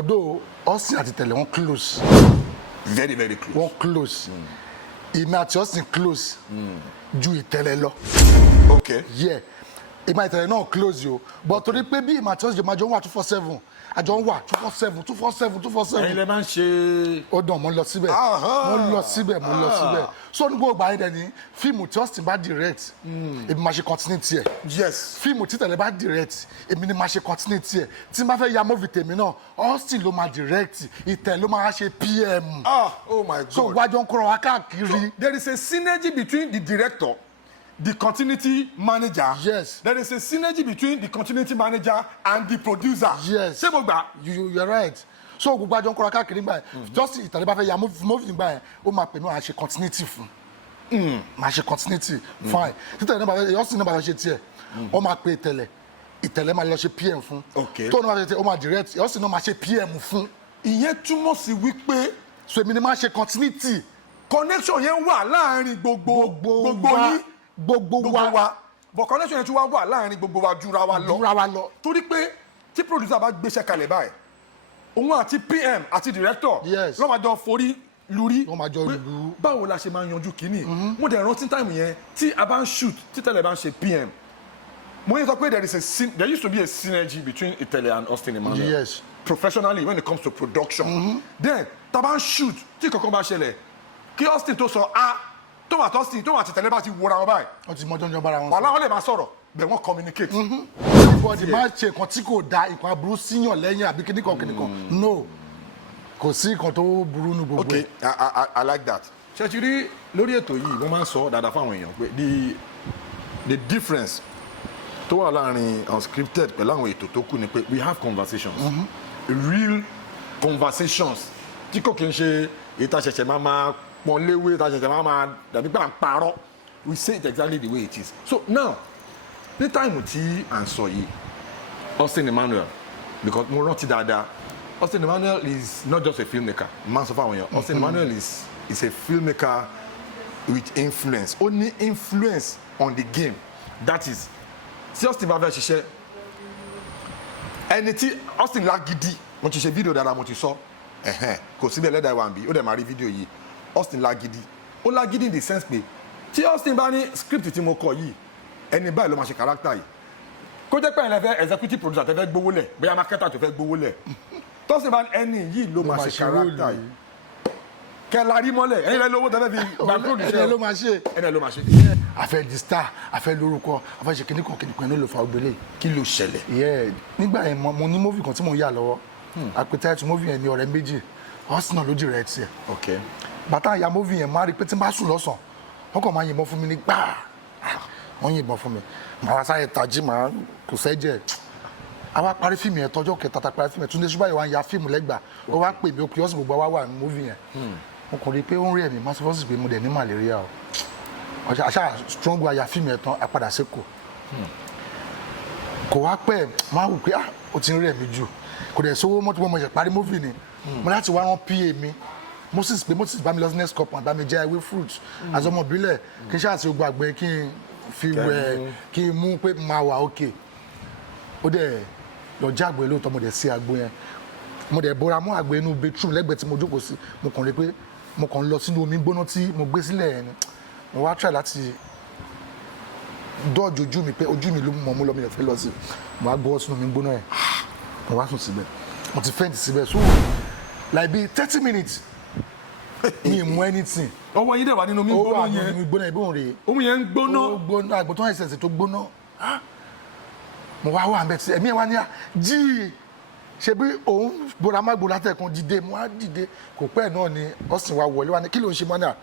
Although Austin àti Itele wọ́n close. Very, very close. Wọ́n close. Èmi àti Austin close. Ju Itele lọ. Okay. Yeah. Èmi àti Itele náà close yo. But torí pé bí èmi àti Austin máa jọ wà 247. Àjọ ń wà 247. Ẹ̀yin lè máa ń ṣe. Ó dàn mo lọ síbẹ̀. Mo lọ síbẹ̀. So ní gbogbo àyè dẹ̀ ni fíìmù tí Austin bá direct. Èmi máa ṣe continuity ẹ̀. Yes. Fíìmù tí Itele bá direct. Èmi ni máa ṣe continuity ẹ̀. Tí n bá fẹ́ ya movie tèmi náà, Austin ló máa direct. Itele ló máa ṣe PM. Oh my God. So wájọ ń kóra wa káàkiri. There is a synergy between the director, the continuity manager. Yes. There is a synergy between the continuity manager and the producer. Yes. Ṣé mo gbà? You're right. So gbogbo àjọ ń kóra káàkiri nígbà yẹn. Just Itele bá fẹ́ ya movie nígbà yẹn, ó máa pè mí, máa ṣe continuity fún. Máa ṣe continuity. Fine. Títẹ̀ ní bàbá Austin ní bàbá ṣe tiẹ̀. Ó máa pe Itele. Itele máa lọ ṣe PM fún. Okay. Tó ní bàbá ṣe tiẹ̀, ó máa direct. Austin náà máa ṣe PM fún. Ìyẹn túmọ̀ sí wípé So èmi ni máa ṣe continuity. connection yẹn wà láàrin gbogbo yín. Gbogbo wa. But connection yẹn tún wá wà láàrin gbogbo wa jura wa lọ. Torí pé tí producer bá gbéṣẹ́ kalẹ̀ báyìí, òun àti PM àti director Yes. ló máa jọ forí lórí. Wọ́n máa jọ lù. Báwo la ṣe máa yanjú kínní? Mo dẹ̀ rántí time yẹn tí a bá ń shoot tí Itele bá ń ṣe PM. Mo yẹn sọ pé there used to be a synergy between Itele and Austin Emmanuel. Yes. Professionally when it comes to production. Then tá a bá ń shoot tí kankan bá ṣẹlẹ̀ kí Austin tó sọ tó wà Austin tó wà àti Itele bá ti wọra wọn báyìí. Wọ́n ti mọ jọ́njọ́ bára wọn. Wàhálà wọn lè máa sọ̀rọ̀ bẹ̀ wọ́n communicate. Everybody máa ṣe nǹkan tí kò da nǹkan aburú síyàn lẹ́yìn àbí kíníkan. No. Kò sí nǹkan tó burú ní gbogbo. Okay, I like that. Ṣé ti rí lórí ètò yìí wọ́n máa ń sọ dáadáa fáwọn èèyàn pé the difference tó wà láàrin unscripted pẹ̀lú àwọn ètò tó kù ni pé we have conversations. Real conversations tí kò kí n ṣe ìta ṣẹ̀ṣẹ̀ máa pọ́n léwé ìta ṣẹ̀ṣẹ̀ máa dàbí pé à ń parọ́. We say it exactly the way it is. So now ní táìmù tí à ń sọ yìí Austin Emmanuel because mo rántí dáadáa Austin Emmanuel is not just a filmmaker. Man sọ fáwọn èèyàn Austin Emmanuel is a filmmaker with influence. Ó ní influence on the game. That is tí Austin bá fẹ́ ṣiṣẹ́ ẹni tí Austin lágídí mo ti ṣe fídíò dáadáa mo ti sọ kò síbẹ̀ lẹ́dàá ìwà ń bí ó dẹ̀ máa rí fídíò yìí Austin lágídí ó lágídí in the sense pé tí Austin bá ní script tí mo kọ yìí ẹni báyìí ló máa ṣe character yìí kó jẹ́ pé ẹ̀yin lẹ́fẹ̀ẹ́ executive producer tẹ́fẹ́ gbówó lẹ̀ bóyá marketer tó fẹ́ gbówó lẹ̀ tọ́sí bá ẹni yìí ló máa ṣe character yìí kẹla rí mọ́lẹ̀ ẹ̀yin lẹ́lẹ́ owó tẹ́fẹ́ fi gbàgbọ́ ní Ẹni ló máa ṣe. ẹni ló máa ṣe. Àfẹ́ di star, àfẹ́ lórúkọ, àfẹ́ ṣe kíníkan ló lọ fa ògbélé. Kí ló ṣẹlẹ̀? Yeah, nígbà yẹn mo ní movie kan tí mo yà lọ́wọ́. Àpètẹ́tù movie yẹn ní ọ̀rẹ́ méjì. Austin náà ló direct ẹ̀. Okay. Bàtà ya movie yẹn máa rí pé tí n bá sùn lọ́sàn, wọ́n kàn máa yìnbọn fún mi ní gbáà. Wọ́n yìnbọn fún mi. Màá wá sáré tají màá kò sẹ́jẹ̀. Àwa parí fíìmù yẹn tọjọ́ kẹta ta parí fíìmù yẹn Túndé Ṣúbáyọ̀ wá ń ya fíìmù lẹ́gbàá. Ó wá pè mí ó kí ọ́sìn gbogbo wa wà ní movie yẹn. Mo kàn rí i pé ó ń rí ẹ̀mí máa sọ fọ́sì pé mo dẹ̀ ní malaria o. Àṣà strong wa ya fíìmù yẹn tán a padà sékò. Kò wá pẹ́ máa wù pé ó ti ń rí ẹ̀mí jù. Kò dẹ̀ sówó mọ́tò mo ṣe parí movie ni. Mo láti wá rán PA mi. Moses bá mi lọ sí next cup bá mi jẹ ewé fruit. Àzọmọ̀bílẹ̀ kí n ṣáà ti gbogbo àgbẹ̀ kí n fi wẹ̀ kí n mú pé máa wà okay. Ó dẹ̀ lọ já àgbẹ̀ lóòótọ́ mo dẹ̀ sí àgbo yẹn. Mo dẹ̀ bọ́ra mọ́ àgbẹ̀ inú bedroom lẹ́gbẹ̀ẹ́ tí mo jókòó sí. Mo kàn rí pé mo kàn lọ sínú omi gbóná tí mo gbé sílẹ̀ yẹn ni. Mo wá try láti dọ́ọ̀jì ojú mi pé ojú mi ló mọ̀ mú lọ mi ò fẹ́ lọ sí. Mo wá gbọ́ sínú omi gbóná yẹn. Mo wá sùn síbẹ̀. Mo ti faint síbẹ̀. So like be 30 minutes. Mi mú anything. Ọwọ́ yín dẹ̀ wà nínú omi gbóná yẹn. Omi gbóná yẹn bí òun rèé. Omi yẹn ń gbóná. Ó gbóná àgbò tó ń ṣẹ̀ṣẹ̀ tó gbóná. Mo wá wà bẹ́ẹ̀ tí ẹ̀mí ẹ̀ wá ní jí ṣe bí òun bora má gbóná tẹ̀kùn dìde mo á dìde kò pẹ́ náà ni Austin wa wọlé wa ní kí ló ń ṣe mọ́nà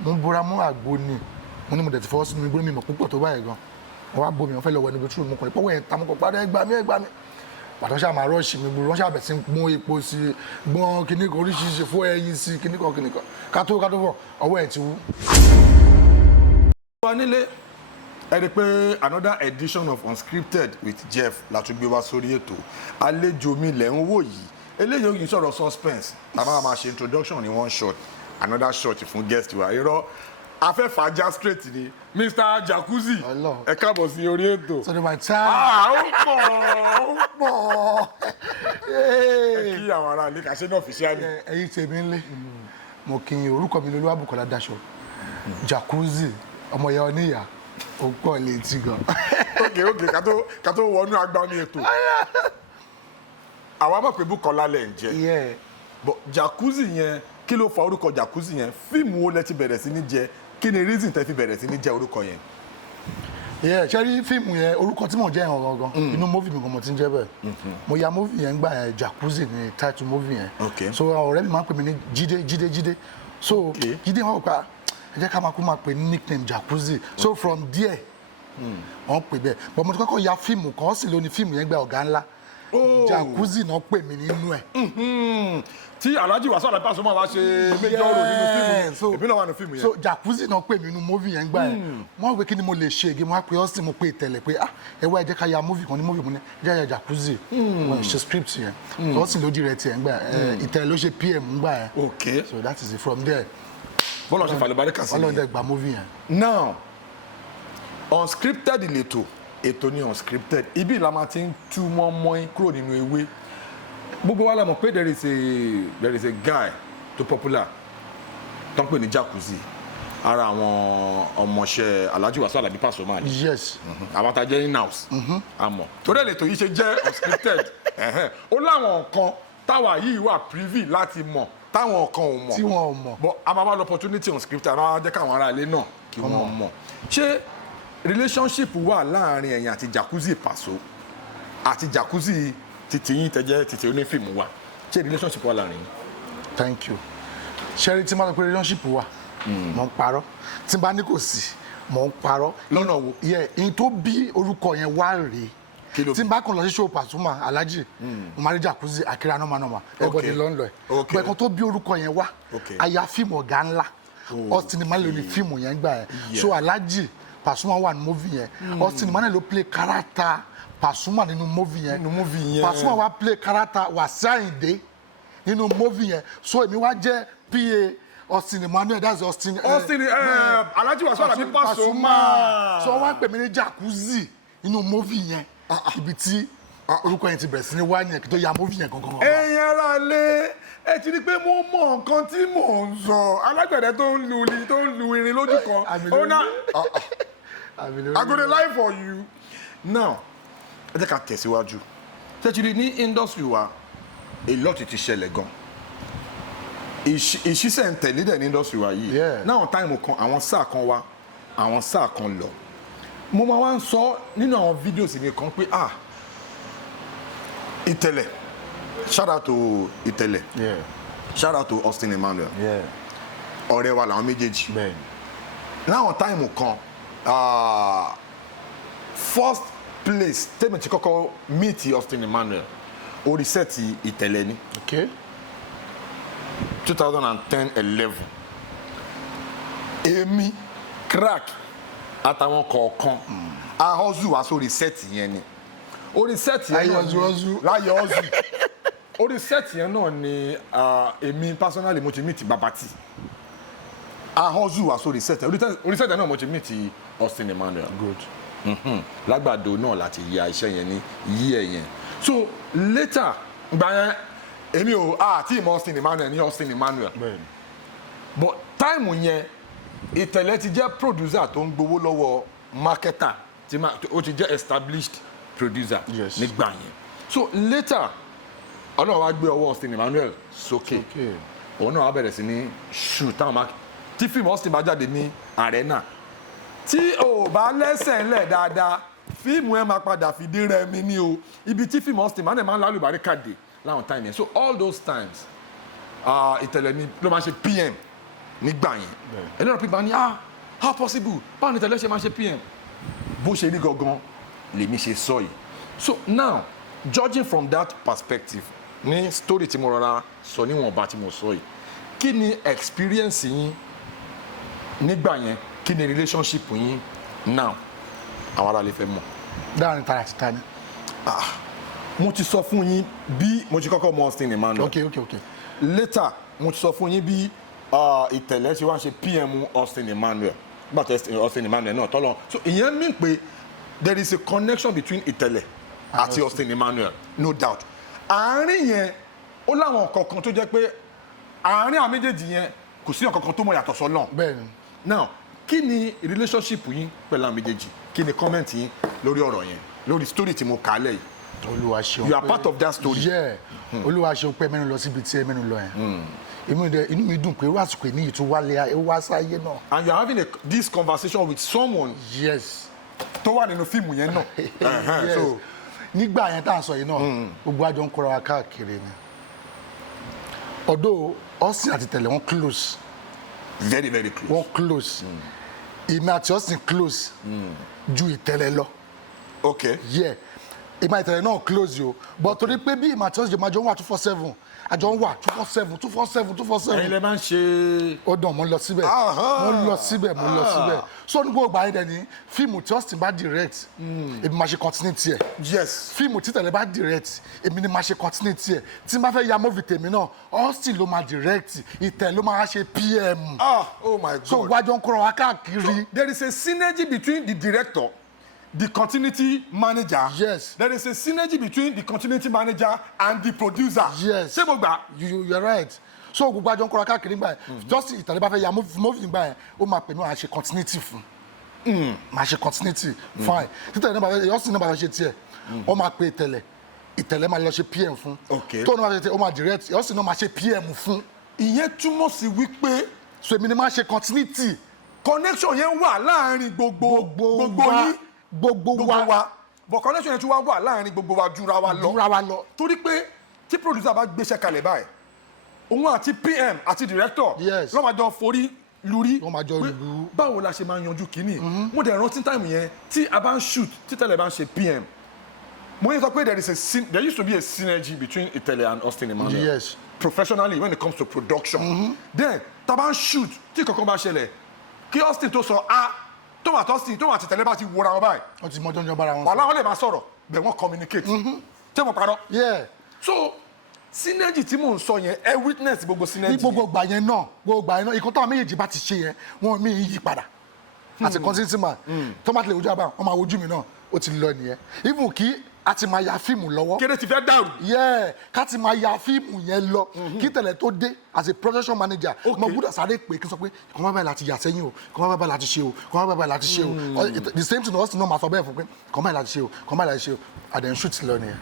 mo ń bora mọ́ àgbo ni mo ní mo dẹ̀ ti fọwọ́ sínú igbó mi mọ̀ púpọ̀ tó báyìí gan mo wá bomi wọn fẹ́ lọ wọ ẹni bẹ́tú mo kàn ní pọ́wọ́ yẹn ta mo kàn padà ẹgbàá mi pàtó ṣáà máa rọ́ọ̀ṣì mi gbòòrò wọ́n ṣáà bẹ̀ sí gbọ́n epo sí gbọ́n kíní kan oríṣiríṣi fún ẹyin sí kíní kan ká tó fọ̀ ọwọ́ ẹ̀ ti wú. Wà nílé ẹ rí i pé another edition of Unscripted with Jeff látúgbé wá sórí ètò àlejò mi lẹ̀ ń wò yìí eléyìí yìí sọ̀rọ̀ suspense tàbá máa ṣe introduction ní one shot another shot fún guest wa irọ́ afẹ́ fàájà straight ni Mr. Jakuzy Ọlọ́run. ẹ káàbọ̀ sí orí ètò. So my time. ó pọ̀. Hey. Kí àwọn ará ilé kàṣẹ́ náà fi ṣe àná. Ẹ̀yin tèmi ńlẹ̀ mo kí yín orúkọ mi lolúwa Bukola Dasho Jakuzy ọmọ ìyá oníyà ó pọ̀ létí gan. Okay ká tó wọnú agbami ètò. Àwa mọ̀ pé Bukola lẹ̀ ń jẹ́. Yeah. But Jakuzy yẹn kí ló fa orúkọ Jakuzy yẹn fíìmù wo lẹ ti bẹ̀rẹ̀ sí ní jẹ kí ni reason tẹ́ fi bẹ̀rẹ̀ sí ní jẹ orúkọ yẹn. Yeah, ṣe rí fíìmù yẹn orúkọ tí mò ń jẹ́ yẹn gangan inú móvì mi gan mo ti ń jẹ́ bẹ́ẹ̀ mo ya móvì yẹn gbà yẹn Jakuzy ní title móvì yẹn Okay. so ọ̀rẹ́ mi máa ń pè mí ní Jídé so Okay. Jídé wọn pa ẹ jẹ́ ká máa kó máa pè ní nickname Jakuzy so from there wọ́n pè bẹ́ẹ̀ but mo ti kọ́kọ́ ya fíìmù kan ó sì lóní fíìmù yẹn gbà ọ̀gá ńlá Jakuzy náà pè mí nínú ẹ̀. Tí Alhaji Wasiu Alabi Pasuma wá ṣe méjì ọ̀rọ̀ nínú fíìmù ìbí náà wà nínú fíìmù yẹn. so Jakuzy náà pè mí nínú móvì yẹn gbà yẹn wọ́n wí kí ni mo lè ṣe ègé mo á pe Austin mo pe Itele pé ẹ wá ẹ jẹ́ ká ya móvì kan ní móvì mo ní ẹ jẹ́ ya Jakuzy wọ́n ṣe script yẹn so Austin ló direct yẹn gbà Itele ló ṣe PM gbà yẹn. Okay. So that is it from there. Bọ́lá ṣe falẹ̀ balẹ̀ kà sí Ọlọ́run ni. dẹ̀ gba móvì yẹn. Now Unscripted ìletò ètò ní Unscripted ibi ìlà máa ti ń tú mọ́mọ́ kúrò nínú ewé gbogbo wa la mọ̀ pé there is a guy tó popular tó ń pè ní Jakuzy ara àwọn ọmọọṣẹ́ Alhaji Wasiu Alabi Pasuma ni Yes. àwọn tá a jẹ́ in-house àmọ́ torí ètò yìí ṣe jẹ́ Unscripted ó láwọn nǹkan táwa yìí wà privy láti mọ̀ táwọn kan ò mọ̀ tí wọn ò mọ̀. but a máa wá lọ opportunity Unscripted àwọn á jẹ́ káwọn ará ilé náà kí wọ́n mọ̀ ṣé relationship wà láàrin ẹ̀yin àti Jakuzy Paso àti Jakuzy títí yín tẹ́jẹ́ títí onífíìmù wa ṣé relationship wà láàrin yín. Thank you. ṣẹ́rí tí máa ń pè relationship wa mò ń parọ́ tí bá ní kò sí mò ń parọ́. Lọ́nà wo? ìyẹn tó bí orúkọ yẹn wá rèé Kí ló bí? tí n bá kàn lọ sí show Pasuma Alhaji mo máa rí Jakuzy Akira nọ́mà everybody ló ń lọ ẹ̀ Okay. bẹ́ẹ̀ kan tó bí orúkọ yẹn wá Okay. aya fíìmù ọ̀gá ńlá Austin Emmanuel ní fíìmù yẹn gbà yẹn so Alhaji Pasuma wà ní movie yẹn Austin Emmanuel ló play character Pasuma nínú movie yẹn Pasuma wá play character Wasiu Ayinde nínú movie yẹn so èmi wá jẹ́ PA Austin Emmanuel that's Austin Alhaji Wasiu Alabi Pasuma so wọ́n pè mí ní Jakuzy nínú movie yẹn ibi tí orúkọ yẹn ti bẹ̀rẹ̀ sí ní wá yẹn kí tó ya movie yẹn gangan. ẹ̀yin ara lé ẹ ti rí pé mo mọ nǹkan tí mò ń sọ alágbẹ̀dẹ tó ń lu irin lójú kan ó ná I go dey lie for you now ẹ jẹ́ ká tẹ̀síwájú tẹ́tìrì ní industry wa a lot ti ṣẹlẹ̀ gan ìṣiṣẹ́ ń tẹ̀lé dẹ̀ ní industry wa yìí náà táìmù kan àwọn sáà kan wá àwọn sáà kan lọ mo máa wá ń sọ nínú àwọn fídíòsì mi kan pé Itele shout out to Itele shout out to Austin Emmanuel ọ̀rẹ́ wa làwọn méjèèjì láwọn táìmù kan first place tèmi ti kọ́kọ́ meet Austin Emmanuel orí sẹ́ẹ̀tì Itele ni 2010-11 èmi crack àtàwọn kọ̀ọ̀kan ahọ́zù wá sórí sẹ́ẹ̀tì yẹn ni orí sẹ́ẹ̀tì yẹn náà láyé ọ̀zù orí sẹ́ẹ̀tì yẹn náà ni èmi personally mo ti meet Babati ahọ́zù wá sórí sẹ́ẹ̀tì orí sẹ́ẹ̀tì náà mo ti meet Austin Emmanuel lágbàdo náà láti ya iṣẹ́ yẹn ní yí ẹ̀ yẹn so later gbà yẹn èmi ò àti ìmọ̀ Austin Emmanuel ní Austin Emmanuel but táìmù yẹn Itele ti jẹ́ producer tó ń gbowó lọ́wọ́ marketer ó ti jẹ́ established producer nígbà yẹn so later ọlọ́run wá gbé ọwọ́ Austin Emmanuel sókè òun náà wá bẹ̀rẹ̀ sí ní shoot táwọn tí fíìmù Austin bá jáde ní arena tí ò bá lẹ́sẹ̀ ńlẹ̀ dáadáa fíìmù ẹ̀ máa padà fìdí rẹmi ní o ibi tí fíìmù Austin Emmanuel máa ń lálùbárí kàdé láwọn time yẹn so all those times Itele ni ló máa ṣe PM nígbà yẹn ẹni náà pípa ní how possible báwo ni Itele ṣe máa ṣe PM bó ṣe rí gangan lèmi ṣe sọ yìí so now judging from that perspective ní story tí mo rọra sọ níwọ̀nba tí mo sọ yìí kí ni experience yín nígbà yẹn kí ni relationship yín now àwọn ará lè fẹ́ mọ̀. dáhùn tara ti ta ni. mo ti sọ fún yín bí mo ti kọ́kọ́ mọ Austin Emmanuel. okay. later mo ti sọ fún yín bí Itele ṣe wá ṣe PM Austin Emmanuel but Austin Emmanuel náà tọ́lọ́ so ìyẹn mean pé there is a connection between Itele àti Austin Emmanuel no doubt àárín yẹn ó láwọn kankan tó jẹ́ pé àárín àwọn méjèèjì yẹn kò sí ọ̀kankan tó mọ̀ yàtọ̀ sọ́lọ́n. bẹ́ẹ̀ni. now kí ni relationship yín pẹ̀lú àwọn méjèèjì kí ni comment yín lórí ọ̀rọ̀ yẹn lórí story tí mo kà á lẹ̀ yìí. Olúwa ṣeun pé you are part of that story. yeah Olúwa ṣeun pé mẹ́nu lọ síbi tí ẹ mẹ́nu lọ yẹn inú mi dùn pé àsìkò ìníyì tó wá sáyé náà. and you are having this conversation with someone. yes. tó wà nínú fíìmù yẹn náà. yes. so nígbà yẹn tá à ń sọ yìí náà gbogbo àjọ ń kóra wa káàkiri ni although Austin àti Itele wọn close. very very close. wọn close. èmi àti Austin close ju Itele lọ. okay. yeah èmi àti Itele náà close o but torí pé bí èmi àti Austin jọ máa jọ ń wà 247 àjọ ń wà 247. ẹ̀yin lè máa ń ṣe. ó dàn mo lọ síbẹ̀ so ní gbogbo àyẹ̀dẹ̀ ni fíìmù tí Austin bá direct èmi máa ṣe continuity ẹ̀. yes. fíìmù tí Itele bá direct èmi ni máa ṣe continuity ẹ̀ tí n bá fẹ́ ya movie tèmi náà Austin ló máa direct Itele ló máa ṣe PM. oh my God. so wájọ ń kọ́ra wa káàkiri. so there is a synergy between the director, the continuity manager. yes. there is a synergy between the continuity manager and the producer. yes. ṣé mo gbà. you are right. so gbogbo àjọ ń kọ́ra káàkiri nígbà yẹn just Itele bá fẹ́ ya movie nígbà yẹn ó máa pè mí àá ṣe continuity fún máa ṣe continuity fine títẹ̀lé náà bá fẹ́ Austin náà bá fẹ́ ṣe tiẹ̀ ó máa pe Itele máa lọ ṣe PM fún tó náà bá fẹ́ ṣe ó máa direct Austin náà máa ṣe PM fún. ìyẹn túmọ̀ sí wípé so èmi ni máa ṣe continuity. connection yẹn wà láàrin gbogbo yín gbogbo wa but connection yẹn tún wá wà láàrin gbogbo wa jura wa lọ torí pé tí producer bá gbéṣẹ́ kalẹ̀ báyìí òun àti PM àti director yes. ló máa jọ forí lórí wọ́n máa jọ ìlú. báwo la ṣe máa yanjú kínní mo dẹ̀ rántí time yẹn tí a bá ń shoot tí Itele bá ń ṣe PM mo yẹn sọ pé there used to be a synergy between Itele and Austin Emmanuel. yes. professionally when it comes to production. then tá a bá ń shoot tí kankan bá ṣẹlẹ̀ kí Austin tó sọ tó wà Austin tó wà àti Itele bá ti wọra wọn báyìí. wọ́n ti mọ́jọ́ ń jọ bára wọn. wàhálà wọn lè máa sọ̀rọ̀ bẹ́ẹ̀ wọ́n communicate. ṣé mo parọ́. yeah. so synergy tí mò ń sọ yẹn ẹ witness gbogbo synergy. ní gbogbo gbà yẹn náà ìkan táwọn méjèèjì bá ti ṣe yẹn wọn mi yí padà àti continuity man tó má tilẹ̀ ojú àbá wọn máa wojú mi náà ó ti lọ nìyẹn even kí a ti máa ya fíìmù lọ́wọ́. kéde ti fẹ́ dàrú. yeah ká ti máa ya fíìmù yẹn lọ kí Itele tó dé as a production manager mo gbọ́dọ̀ sáré pé kí n sọ pé kò má báyìí láti yà sẹ́yìn o kò má báyìí láti ṣe o kò má báyìí láti ṣe o the same thing Austin náà máa sọ bẹ́ẹ̀ fún pé kò má báyìí láti ṣe o kò má báyìí láti ṣe o and then shoot lọ nìyẹn.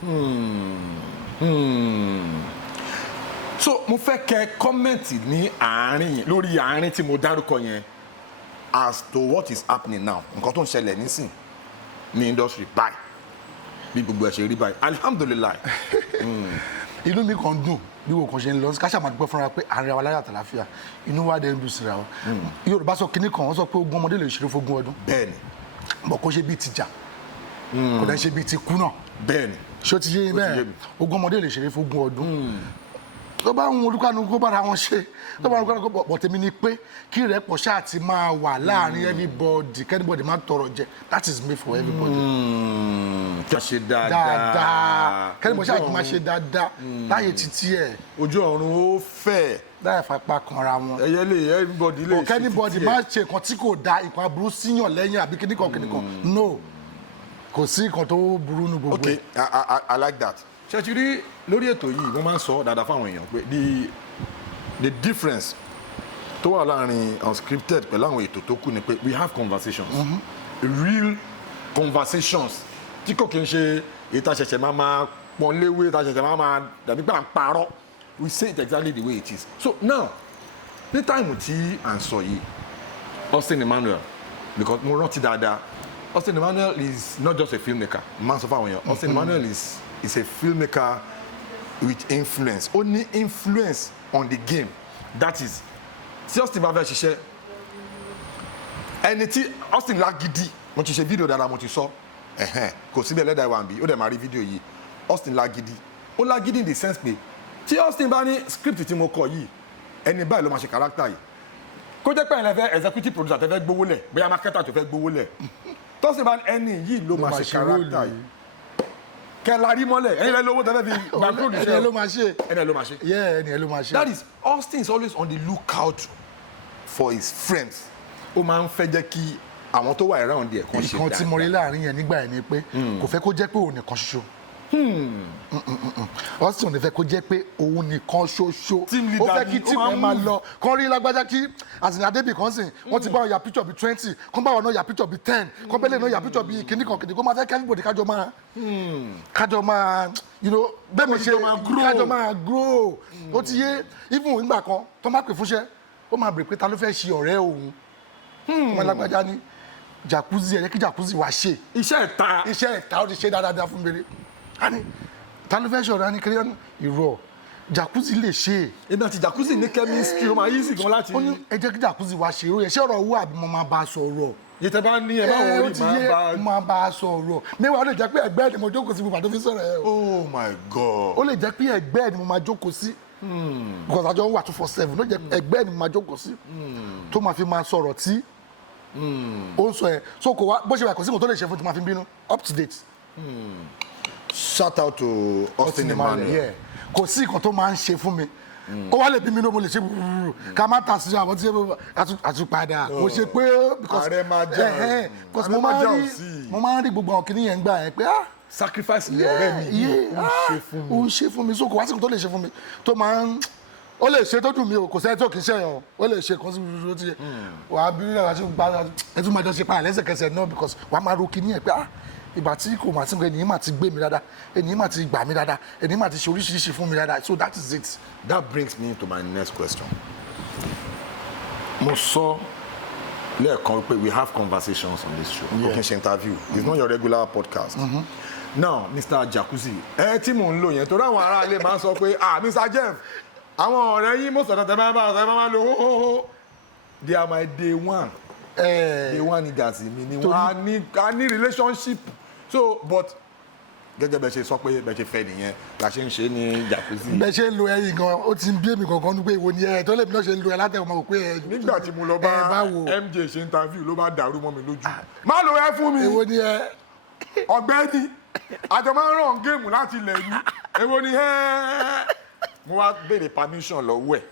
so mo fẹ́ kẹ́ kọ́mẹ̀ntì ní àárín lórí àárín tí mo dárúkọ yẹn as to what is happening now nǹkan tó ń ṣẹlẹ̀ nísìn ní industry báyìí bí gbogbo ẹ̀ ṣe rí báyìí alihamudulilayi. inú mi kàn dùn bí wo kàn ṣe ń lọ káṣà máa dúpẹ́ fúnra pé àárẹ̀ wa láyà àtàláfíà inú wa dẹ̀ ń dùn síra wa. Yorùbá sọ kinní kan wọ́n sọ pé ogún ọmọdé lè ṣeré fógún ọdún. bẹ́ẹ̀ni. bọ̀ kó ṣe bíi ti jà kò dẹ̀ ṣe bíi ti kú náà. bẹ́ẹ̀ni. ṣé o ti yé bẹ́ẹ̀ ogún ọmọdé lè ṣeré fógún ọdún. tó bá ń olúkanu kó bára wọn ṣe tó bá ń olúkanu kó bọ̀ tèmi ni pé kí ìrẹ́pọ̀ ṣáà ti máa wà láàrin everybody kẹ́nìbọ̀dì máa tọrọ jẹ that is made for everybody. kí a ṣe dáadáa kẹ́nìbọ̀dì ṣáà ti máa ṣe dáadáa láyé títí ẹ̀. ojú ọ̀run ó fẹ̀. láyé fapá kanra wọn. ẹyẹ lè everybody lè ṣe títí ẹ̀. kẹ́nìbọ̀dì máa ṣe nǹkan tí kò da nǹkan aburú síyàn lẹ́yìn àbí kíníkan no kò sí nǹkan tó burú ní gbogbo ẹ̀. okay I like that. ṣé ti rí lórí ètò yìí wọ́n máa ń sọ dáadáa fáwọn èèyàn pé the difference tó wà láàrin unscripted pẹ̀lú àwọn ètò tó kù ni pé we have conversations real conversations tí kò kí n ṣe ìta ṣẹ̀ṣẹ̀ máa pọ́n léwé ìta ṣẹ̀ṣẹ̀ máa dàbí pé à ń parọ́ we say it exactly the way it is. so now ní táìmù tí à ń sọ yìí Austin Emmanuel because mo rántí dáadáa Austin Emmanuel is not just a filmmaker máa ń sọ fáwọn èèyàn Austin Emmanuel is a filmmaker with influence ó ní influence on the game that is tí Austin bá fẹ́ ṣiṣẹ́ ẹni tí Austin lágídí mo ti ṣe fídíò dáadáa mo ti sọ kò síbẹ̀ lẹ́dàá ìwà àbí ó dẹ̀ máa rí fídíò yìí Austin lágídí ó lágídí in the sense pé tí Austin bá ní script tí mo kọ yìí ẹni báyìí ló máa ṣe character yìí kó jẹ́ pé ẹ̀yin lẹ́fẹ̀ẹ́ executive producer tẹ́ fẹ́ gbówó lẹ̀ bóyá marketer tó fẹ́ gbówó lẹ̀ tọ́sí bá ẹni yìí ló máa ṣe character yìí kẹlari mọ́lẹ̀ ẹ̀yin lẹ lówó tẹ́lẹ̀ fi bankroll iṣẹ́ ẹni ló máa ṣe ẹni ló máa ṣe. ẹni ló máa ṣe. that is Austin is always on the lookout for his friends ó máa ń fẹ́ jẹ́ kí àwọn tó wà around there kan ṣe dáadáa. nǹkan tí mo rí láàrin yẹn nígbà yẹn ni pé kò fẹ́ kó jẹ́ pé òun nìkan ṣoṣo. Austin ò ní fẹ́ kó jẹ́ pé òun nìkan ṣoṣo. ó fẹ́ kí tíìmù ẹ máa lọ kán rí lágbájá kí àsìnì adébì kan sìn wọ́n ti bá wọn ya picture bíi 20 kán bá wọn náà ya picture bíi 10 kán bẹ́lẹ̀ náà ya picture bíi kìnnì kan kìnnì kó máa fẹ́ kí everybody kájọ máa bẹ́ẹ̀ mi ṣe kájọ máa grow. ó ti yé even ìgbà kan tó máa pè fúnṣẹ́ ó máa bèrè pé ta ló fẹ́ ṣe ọ̀rẹ́ òun. ọmọ lágbájá ní Jakuzy ẹ jẹ́ kí Jakuzy wá ṣe iṣẹ́ ìta ó ti ṣe dáadáa fún mi. ani ta ló fẹ́ ṣe ọ̀rẹ́ ani kiri ìrọ̀ Jakuzy lè ṣe. èmi àti Jakuzy ní chemistry ó máa yí sí gan láti. ó ní ẹ jẹ́ kí Jakuzy wá ṣe irú yẹn ṣé ọ̀rọ̀ owó àbí mo máa bá a sọ̀rọ̀. yìí bá ní ẹ bá wọrí máa bá a sọ̀rọ̀ mẹ́wàá ó lè jẹ́ pé ẹgbẹ́ ẹ̀ ni mo jókòó sí gbogbo àti fi sọ̀rọ̀ ẹ̀. oh my god. ó lè jẹ́ pé ẹgbẹ́ ẹ̀ ni mo máa jókòó sí. because àjọ ń wà 247 ló jẹ́ ẹgbẹ́ ẹ̀ ni mo máa jókòó sí. tó máa fi máa sọ̀rọ̀ tí ó ń sọ ẹ̀ so kò wá bó ṣe wà kò sí nǹkan tó lè ṣe fún tí máa fi bínú up to date. shout out to Austin Emmanuel. kò sí nǹkan tó máa ń ṣe fún mi ó wá lè bí mi ní mo lè ṣe búrúrú ká má ta sí àwọn tí àtúpadà mo ṣe pé ààrẹ máa jẹ because mo máa ń rí gbogbo àwọn kìnìyàn ń gbà yẹn pé sacrifice ní ọ̀rẹ́ mi ó ń ṣe fún mi so kò wá sí nǹkan tó lè ṣe fún mi tó máa ń ó lè ṣe tó dùn mí o kò sẹ́ni tó kì í ṣe yàn ó lè ṣe kan sí búrúrú tí wà á bí nígbà tí ẹ tún máa jọ ṣe para lẹ́sẹ̀kẹsẹ̀ náà because wà á máa ro kìnìyàn pé ìgbà tí kò máa ti ń gbé ènìyàn máa ti gbé mi dáadáa ènìyàn máa ti gbà mí dáadáa ènìyàn máa ti ṣe oríṣiríṣi fún mi dáadáa so that is it. that brings me to my next question. mo sọ lẹ́ẹ̀kan pé we have conversations on this show. o kì í ṣe interview it's not your regular podcast. now Mr. Jakuzy tí mò ń lò yẹn torí àwọn ará ilé máa ń sọ pé Mr. Jeff àwọn ọ̀rẹ́ yín most of the time máa lo hóhóhó they are my day one. Day one niggas mi ni wọ́n á ní relationship so but gẹ́gẹ́ bẹ́ẹ̀ ṣe sọ pé bẹ́ẹ̀ ṣe fẹ́ nìyẹn la ṣe ń ṣe ní Jakuzy. bẹ́ẹ̀ ṣe ń lo ẹyin gan ó ti ń bí èmi kankan ní pé ìwo ni ẹ tó lè mi náà ṣe ń lo ẹ látẹ̀wọ̀n máa wò pé nígbà tí mo lọ bá MJ ṣe interview ló bá dàrú mọ́ mi lójú. má lo ẹ fún mi. ìwo ni ẹ. ọ̀gbẹ́ni àjọ máa ń ràn géèmù láti ilẹ̀ yìí èwo ni ẹ. mo wá béèrè permission lọ́wọ́ ẹ̀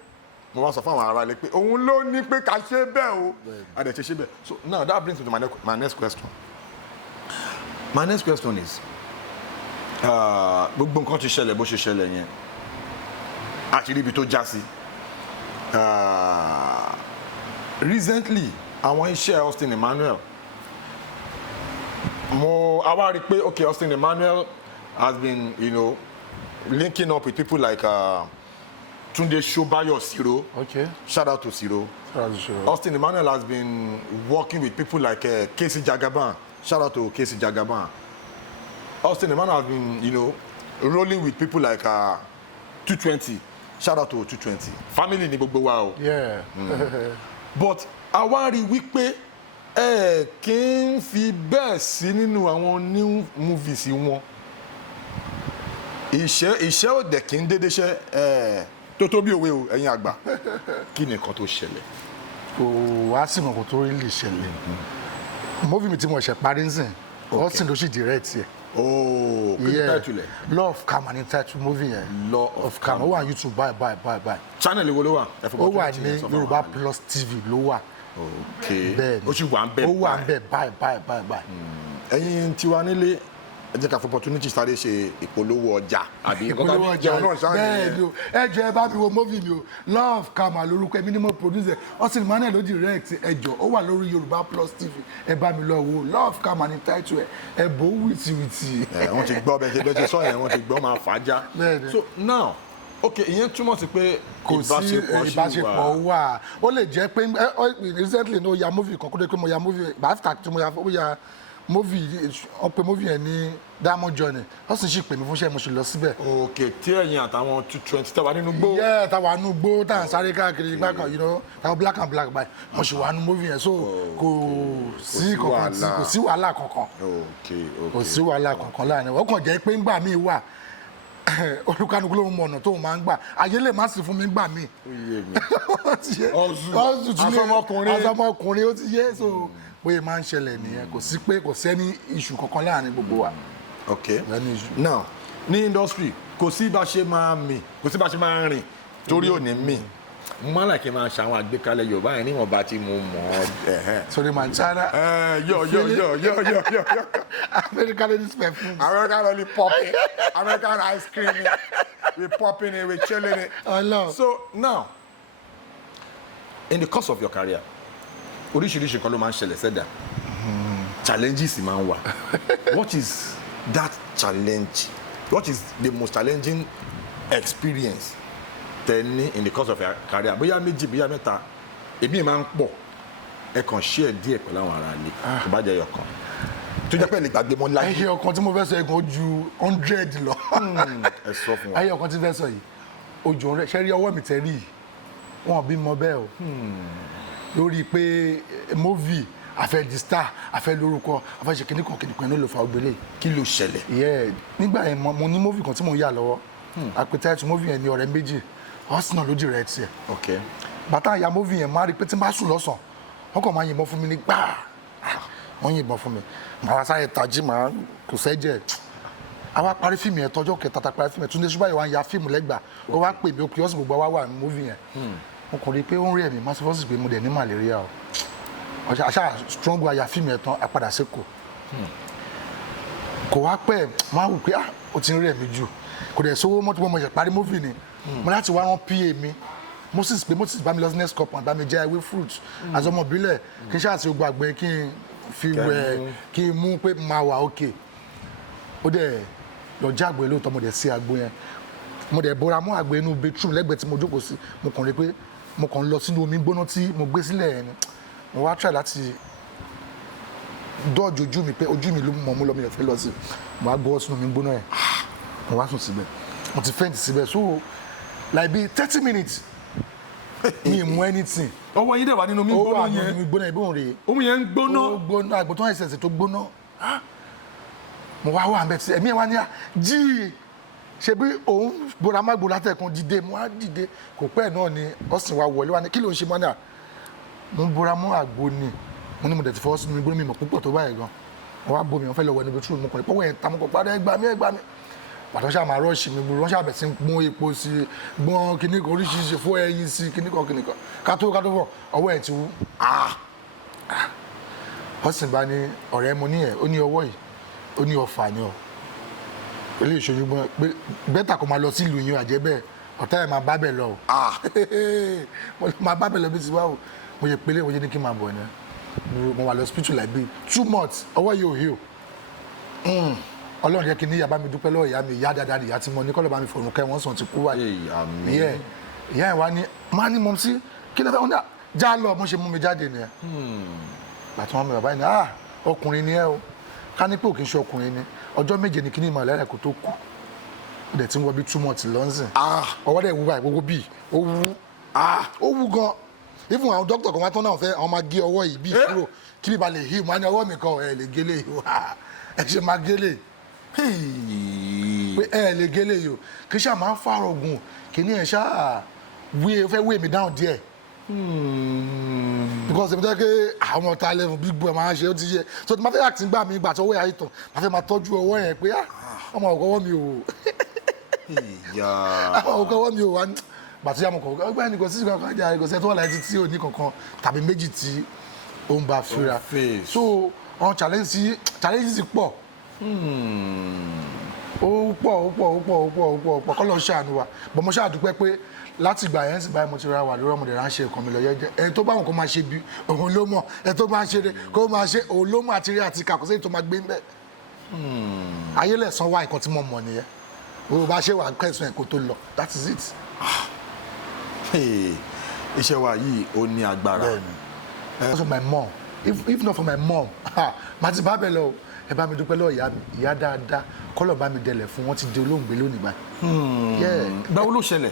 mo wá sọ fún àwọn ará ilé pé òun ló ní pé ká ṣe bẹ́ẹ̀ o a dẹ̀ ṣe bẹ́ẹ̀. so now that brings me to my next question. My next question is gbogbo nǹkan ti ṣẹlẹ̀ bó ṣe ṣẹlẹ̀ yẹn àṣírí ibi tó já sí recently àwọn iṣẹ́ Austin Emmanuel àwa rí i pé okay Austin Emmanuel has been linking up with people like Tunde Shobayo Siro. Okay. Shout out to Siro. Austin Emmanuel has been working with people like Casey Jagaban. Shout out to Casey Jagaban. Austin Emmanuel has been, rolling with people like 220. Shout out to 220. Family ni gbogbo wa o. Yeah. But àwa rí wípé kì í fi bẹ́ẹ̀ sí nínú àwọn new movies wọn. Iṣẹ́ ò dẹ̀ kí ń dédé ṣe tó bí òwe o ẹ̀yin àgbà. Kí ni nǹkan tó ṣẹlẹ̀? Kò wá sí nǹkan tó rí lè ṣẹlẹ̀. Movie mi tí mo ṣe parí ń sìn. Austin ló sì direct yẹ. Oh, kí ni title ẹ̀? Law of Karma ni title movie yẹn. Law of Karma. Ó wà on YouTube bye. Channel wo ló wà? Ó wà ní Yorùbá Plus TV ló wà. Okay. Bẹ́ẹ̀ni. Ó sì wà ń bẹ̀. Ó wà ń bẹ̀ bye. Ẹ̀yin tiwa nílé ẹ jẹ́ ká fún opportunity sáré ṣe ìpolówó ọjà àbí ìpolówó ọjà bẹ́ẹ̀ ni o ẹ jọ̀ọ́ ẹ bá mi wo movie mi o Law of Karma lórúkọ minimum producer Austin Emmanuel ló direct ẹ jọ̀ọ́ ó wà lórí Yorùbá Plus TV ẹ bá mi lọ wo Law of Karma ní title ẹ bò wìtìwìtì. wọ́n ti gbọ́ bẹ́ẹ̀ ṣe sọ yẹn wọ́n ti gbọ́ máa fà á já. so now okay ìyẹn túmọ̀ sí pé kò sí ìbáṣepọ̀ wà ó lè jẹ́ pé recently ní o ya movie kan kó dé pé mo ya movie after tí mo ya movie ọpẹ movie yẹn ní Diamond Journey wọ́n sì pè mí fún iṣẹ́ mo sì lọ síbẹ̀. ok tí ẹ̀yin àtàwọn 220 tàwa nínú gbó. yẹ tàwa nínú gbó tá à ń sáré káàkiri bákan tàwa black and black báyìí mo sì wà nínú movie yẹn so kò sí wàhálà kankan kò sí wàhálà kankan láàrin wọn kàn jẹ́ pé ńgbà míì wà olùkànnì ló ń mọ ọ̀nà tó máa ń gbà ayé lè má sì fún mi ńgbà míì. asọmọkùnrin ó ti yé so bóyá máa ń ṣẹlẹ̀ nìyẹn kò sí pé kò sẹ́ni iṣu kankan láàrin gbogbo wa. okay Any issue. now ní industry kò sí bá ṣe máa mì kò sí bá ṣe máa rìn torí ò ní mì mo máa láì kí n máa ṣe àwọn àgbékalẹ̀ Yorùbá yẹn níwọ̀n bá tí mo mọ̀ ọ́. Sorry man, China. Yo. American ladies perfume. American only popping. American ice cream. We popping it, we chilling it. Oh no. So now, in the course of your career, oríṣiríṣi kan ló máa ń ṣẹlẹ̀ sẹ́dá. Challenges máa ń wà. What is that challenge? What is the most challenging experience tẹ́ni in the course of your career? Bóyá méjì, bóyá mẹ́ta, èmi máa ń pọ̀. Ẹ kàn share díẹ̀ pẹ̀lú àwọn ará ilé. Tó bá jẹ́ ẹyọkan. Tó jẹ́ pé lè gbàgbé mọ́ láyé. Ẹyẹ ọkàn tí mo fẹ́ sọ ẹ̀gbọ́n ju 100 lọ. Ẹ sọ fún wa. Ẹyẹ ọkàn tí fẹ́ sọ yìí, ojú ọ̀rẹ́ ṣẹ́rí ọwọ́ mi tẹ́rí yìí, wọn bí mọ bẹ́ẹ̀ o. Lórí pé movie afẹ́ di star afẹ́ lórúkọ afẹ́ ṣe kìnnìkan ló fa ògbélé. Kí ló ṣẹlẹ̀? Yeah, nígbà yẹn mo ní movie kan tí mo ń yà lọ́wọ́. Àpètẹ́tù movie yẹn ní ọ̀rẹ́ méjì, Austin ló direct tiẹ̀. Okay. Bàtà ya movie yẹn máa rí pé tí n bá sùn lọ́sàn wọ́n kàn máa yìnbọn fún mi ní gbáà wọ́n yìnbọn fún mi màá sáré tají màá kò sẹ́jẹ̀ àwa parí fíìmù yẹn tọjọ́ kẹta ta parí fíìmù yẹn Túndé Ṣúbáyọ̀ wá ń ya fíìmù lẹ́gbàá ó wá pè mí ó kí ọ́sìn gbogbo wa wà ní movie yẹn mo kàn rí i pé ó ń rí ẹ̀mí máa sọ fọ́sì pé mo dẹ̀ ní malaria o àṣà strong wa ya fíìmù yẹn tán a padà sékò kò wá pẹ́ máa wù pé ó ti ń rí ẹ̀mí jù kò dẹ̀ sówó mọ́tò mo ṣe parí movie ni mo láti wá rán PA mi Moses bá mi lọ sí next cup bá mi jẹ ewé fruit àzọmọ bílẹ̀ kí n ṣáà ti gbàgbé kí n fi wẹ̀ kí n mú pé máa wà òkè ó dẹ̀ lọ já àgbẹ̀ lóòótọ́ mo dẹ̀ sí àgbo yẹn mo dẹ̀ bora mọ́ àgbẹ̀ inú bedroom lẹ́gbẹ̀ẹ́ tí mo jókòó sí mo kàn rí pé mo kàn lọ sínú omi gbóná tí mo gbé sílẹ̀ yẹn mo wá try láti dọ́ọ̀jì ojú mi pé ojú mi ló mọ̀ mú lọ mi ò fẹ́ lọ sí mo wá gbọ́ sínú omi gbóná yẹn mo wá sùn síbẹ̀ mo ti faint síbẹ̀ so like be 30 minutes mi mú anything. Ọwọ́ yín dẹ̀ wà nínú omi gbóná ó wà nínú yẹn. omi gbóná ìbọn rèé. Omi yẹn ń gbóná. ó gbóná àgbò tó ń ṣẹ̀ṣẹ̀ tó gbóná. mo wá wà bẹ́ẹ̀ tí ẹ̀mí ẹ̀ wá ní à jí ṣe bí òun gbóra má gbóra tẹ̀kun dìde mo á dìde kò pẹ́ náà ni Austin wa wọlé wa ní kí ló ń ṣe mọ́ náà mo ń bóra mọ́ àgbo ni mo ní mo dẹ̀ ti fọwọ́ sínú mi gbóná mi mọ̀ púpọ̀ tó báyìí gan mo wá bomi wọn fẹ́ lọ wọ níbi tí mo kàn ní pọ́wọ́ yẹn ta mo kàn padà ẹgbàá mi pàtó ṣáà máa rọ́ọ̀ṣì mi gbúrú wọ́n ṣáà bẹ̀ sí gbọ́n epo sí gbọ́n kíní kan oríṣiríṣi fún ẹyin sí kíní kan kátó fọ ọwọ́ ẹ̀ ti wú. Austin bá ní ọ̀rẹ́ mo ní ẹ̀ ó ní ọwọ́ yìí ó ní ọ̀fà ni ọ̀ ilé ìṣojú gbọ́n pé bẹ́tà kó máa lọ sí ìlú yín àjẹ́ bẹ́ẹ̀ ọ̀tá ẹ̀ máa bá bẹ̀ lọ o máa bá bẹ̀ lọ bí ti wá o mo yẹ pélé mo yẹ ní kí n máa bọ̀ ní mo wà lọ hospital like bíi 2 months ọwọ́ yìí ò heal. Ọlọ́run jẹ́ kí ní ìyá bá mi dúpẹ́ lọ́wọ́ ìyá mi ìyá dáadáa ìyá tí mo ní kọ́lọ́ bá mi fòrùn kẹ́ wọ́n sàn ti kú wáyé ìyá ẹ̀ wá ní máa ní mọ̀ sí kí ló fẹ́ wọ́n dà já lọ mo ṣe mú mi jáde nìyẹn bàtí wọ́n mi bàbá yìí ní ọkùnrin ni ẹ o ká ní pé òkè ń ṣe ọkùnrin ni ọjọ́ méje ni kíní ìmọ̀lẹ́ rẹ̀ kò tó kú ó dẹ̀ ti ń wọ bí 2 months lọ́nsìn ọwọ́ dẹ̀ wú báyìí gbogbo bíi ó wú gan even àwọn dókítà kan wá tán náà fẹ́ àwọn máa gé ọwọ́ yìí bíi kúrò kí bí ba lè hí wọn ní ọwọ́ mi kan ẹ̀ lè gélé ẹ̀ ṣe máa gélé pé ẹ lè gélé yìí o kì í ṣáà máa ń fàrọ̀ ogun kì í ní ẹ̀ ṣáà fẹ́ wé mi dáhùn díẹ̀ because èmi tẹ́ pé àwọn ọ̀tá level big boy máa ń ṣe ó ti yẹ so tí máa fẹ́ àti gbà mí gbà tí ọwọ́ yà ìtàn máa fẹ́ máa tọ́jú ọwọ́ yẹn pé ọmọ ọ̀gọ́wọ́ mi ò ọ̀gọ́wọ́ mi ò wá gbàtí yà mọ̀ kọ̀ ọgbà ẹni kò sí ìgbà kan jà kò sí ẹ tó wà láti tí ò ní kankan tàbí méjì tí ó ń bá fira so àwọn challenges pọ̀ ó pọ̀ kọ́ lọ ṣàánú wa bọ́n mo ṣàdúpẹ́ pé láti ìgbà yẹn sì báyìí mo ti ra wà lórí ọmọdé ránṣẹ́ ẹ̀kan mi lọ yẹ́jẹ́ ẹni tó bá wọn kó máa ṣe bí òun ló mọ̀ ẹni tó máa ṣe kó máa ṣe òun ló mọ̀ àti rí àti kà kó sẹ́yìn tó máa gbé ń bẹ̀. ayé lẹ̀sán wá nǹkan tí mo mọ̀ nìyẹn o bá ṣe wà kẹsàn-án ẹ̀kọ́ tó lọ that is it. iṣẹ́ wa yìí ó ní agbára. for my mom if not for my mom màá ti bá bẹ̀ lọ ẹ bá mi dúpẹ́ lọ́wọ́ ìyá mi ìyá dáadáa kọ́lọ̀ bá mi dẹlẹ̀ fún wọn ti di olóògbé lónìí báyìí. báwo ló ṣẹlẹ̀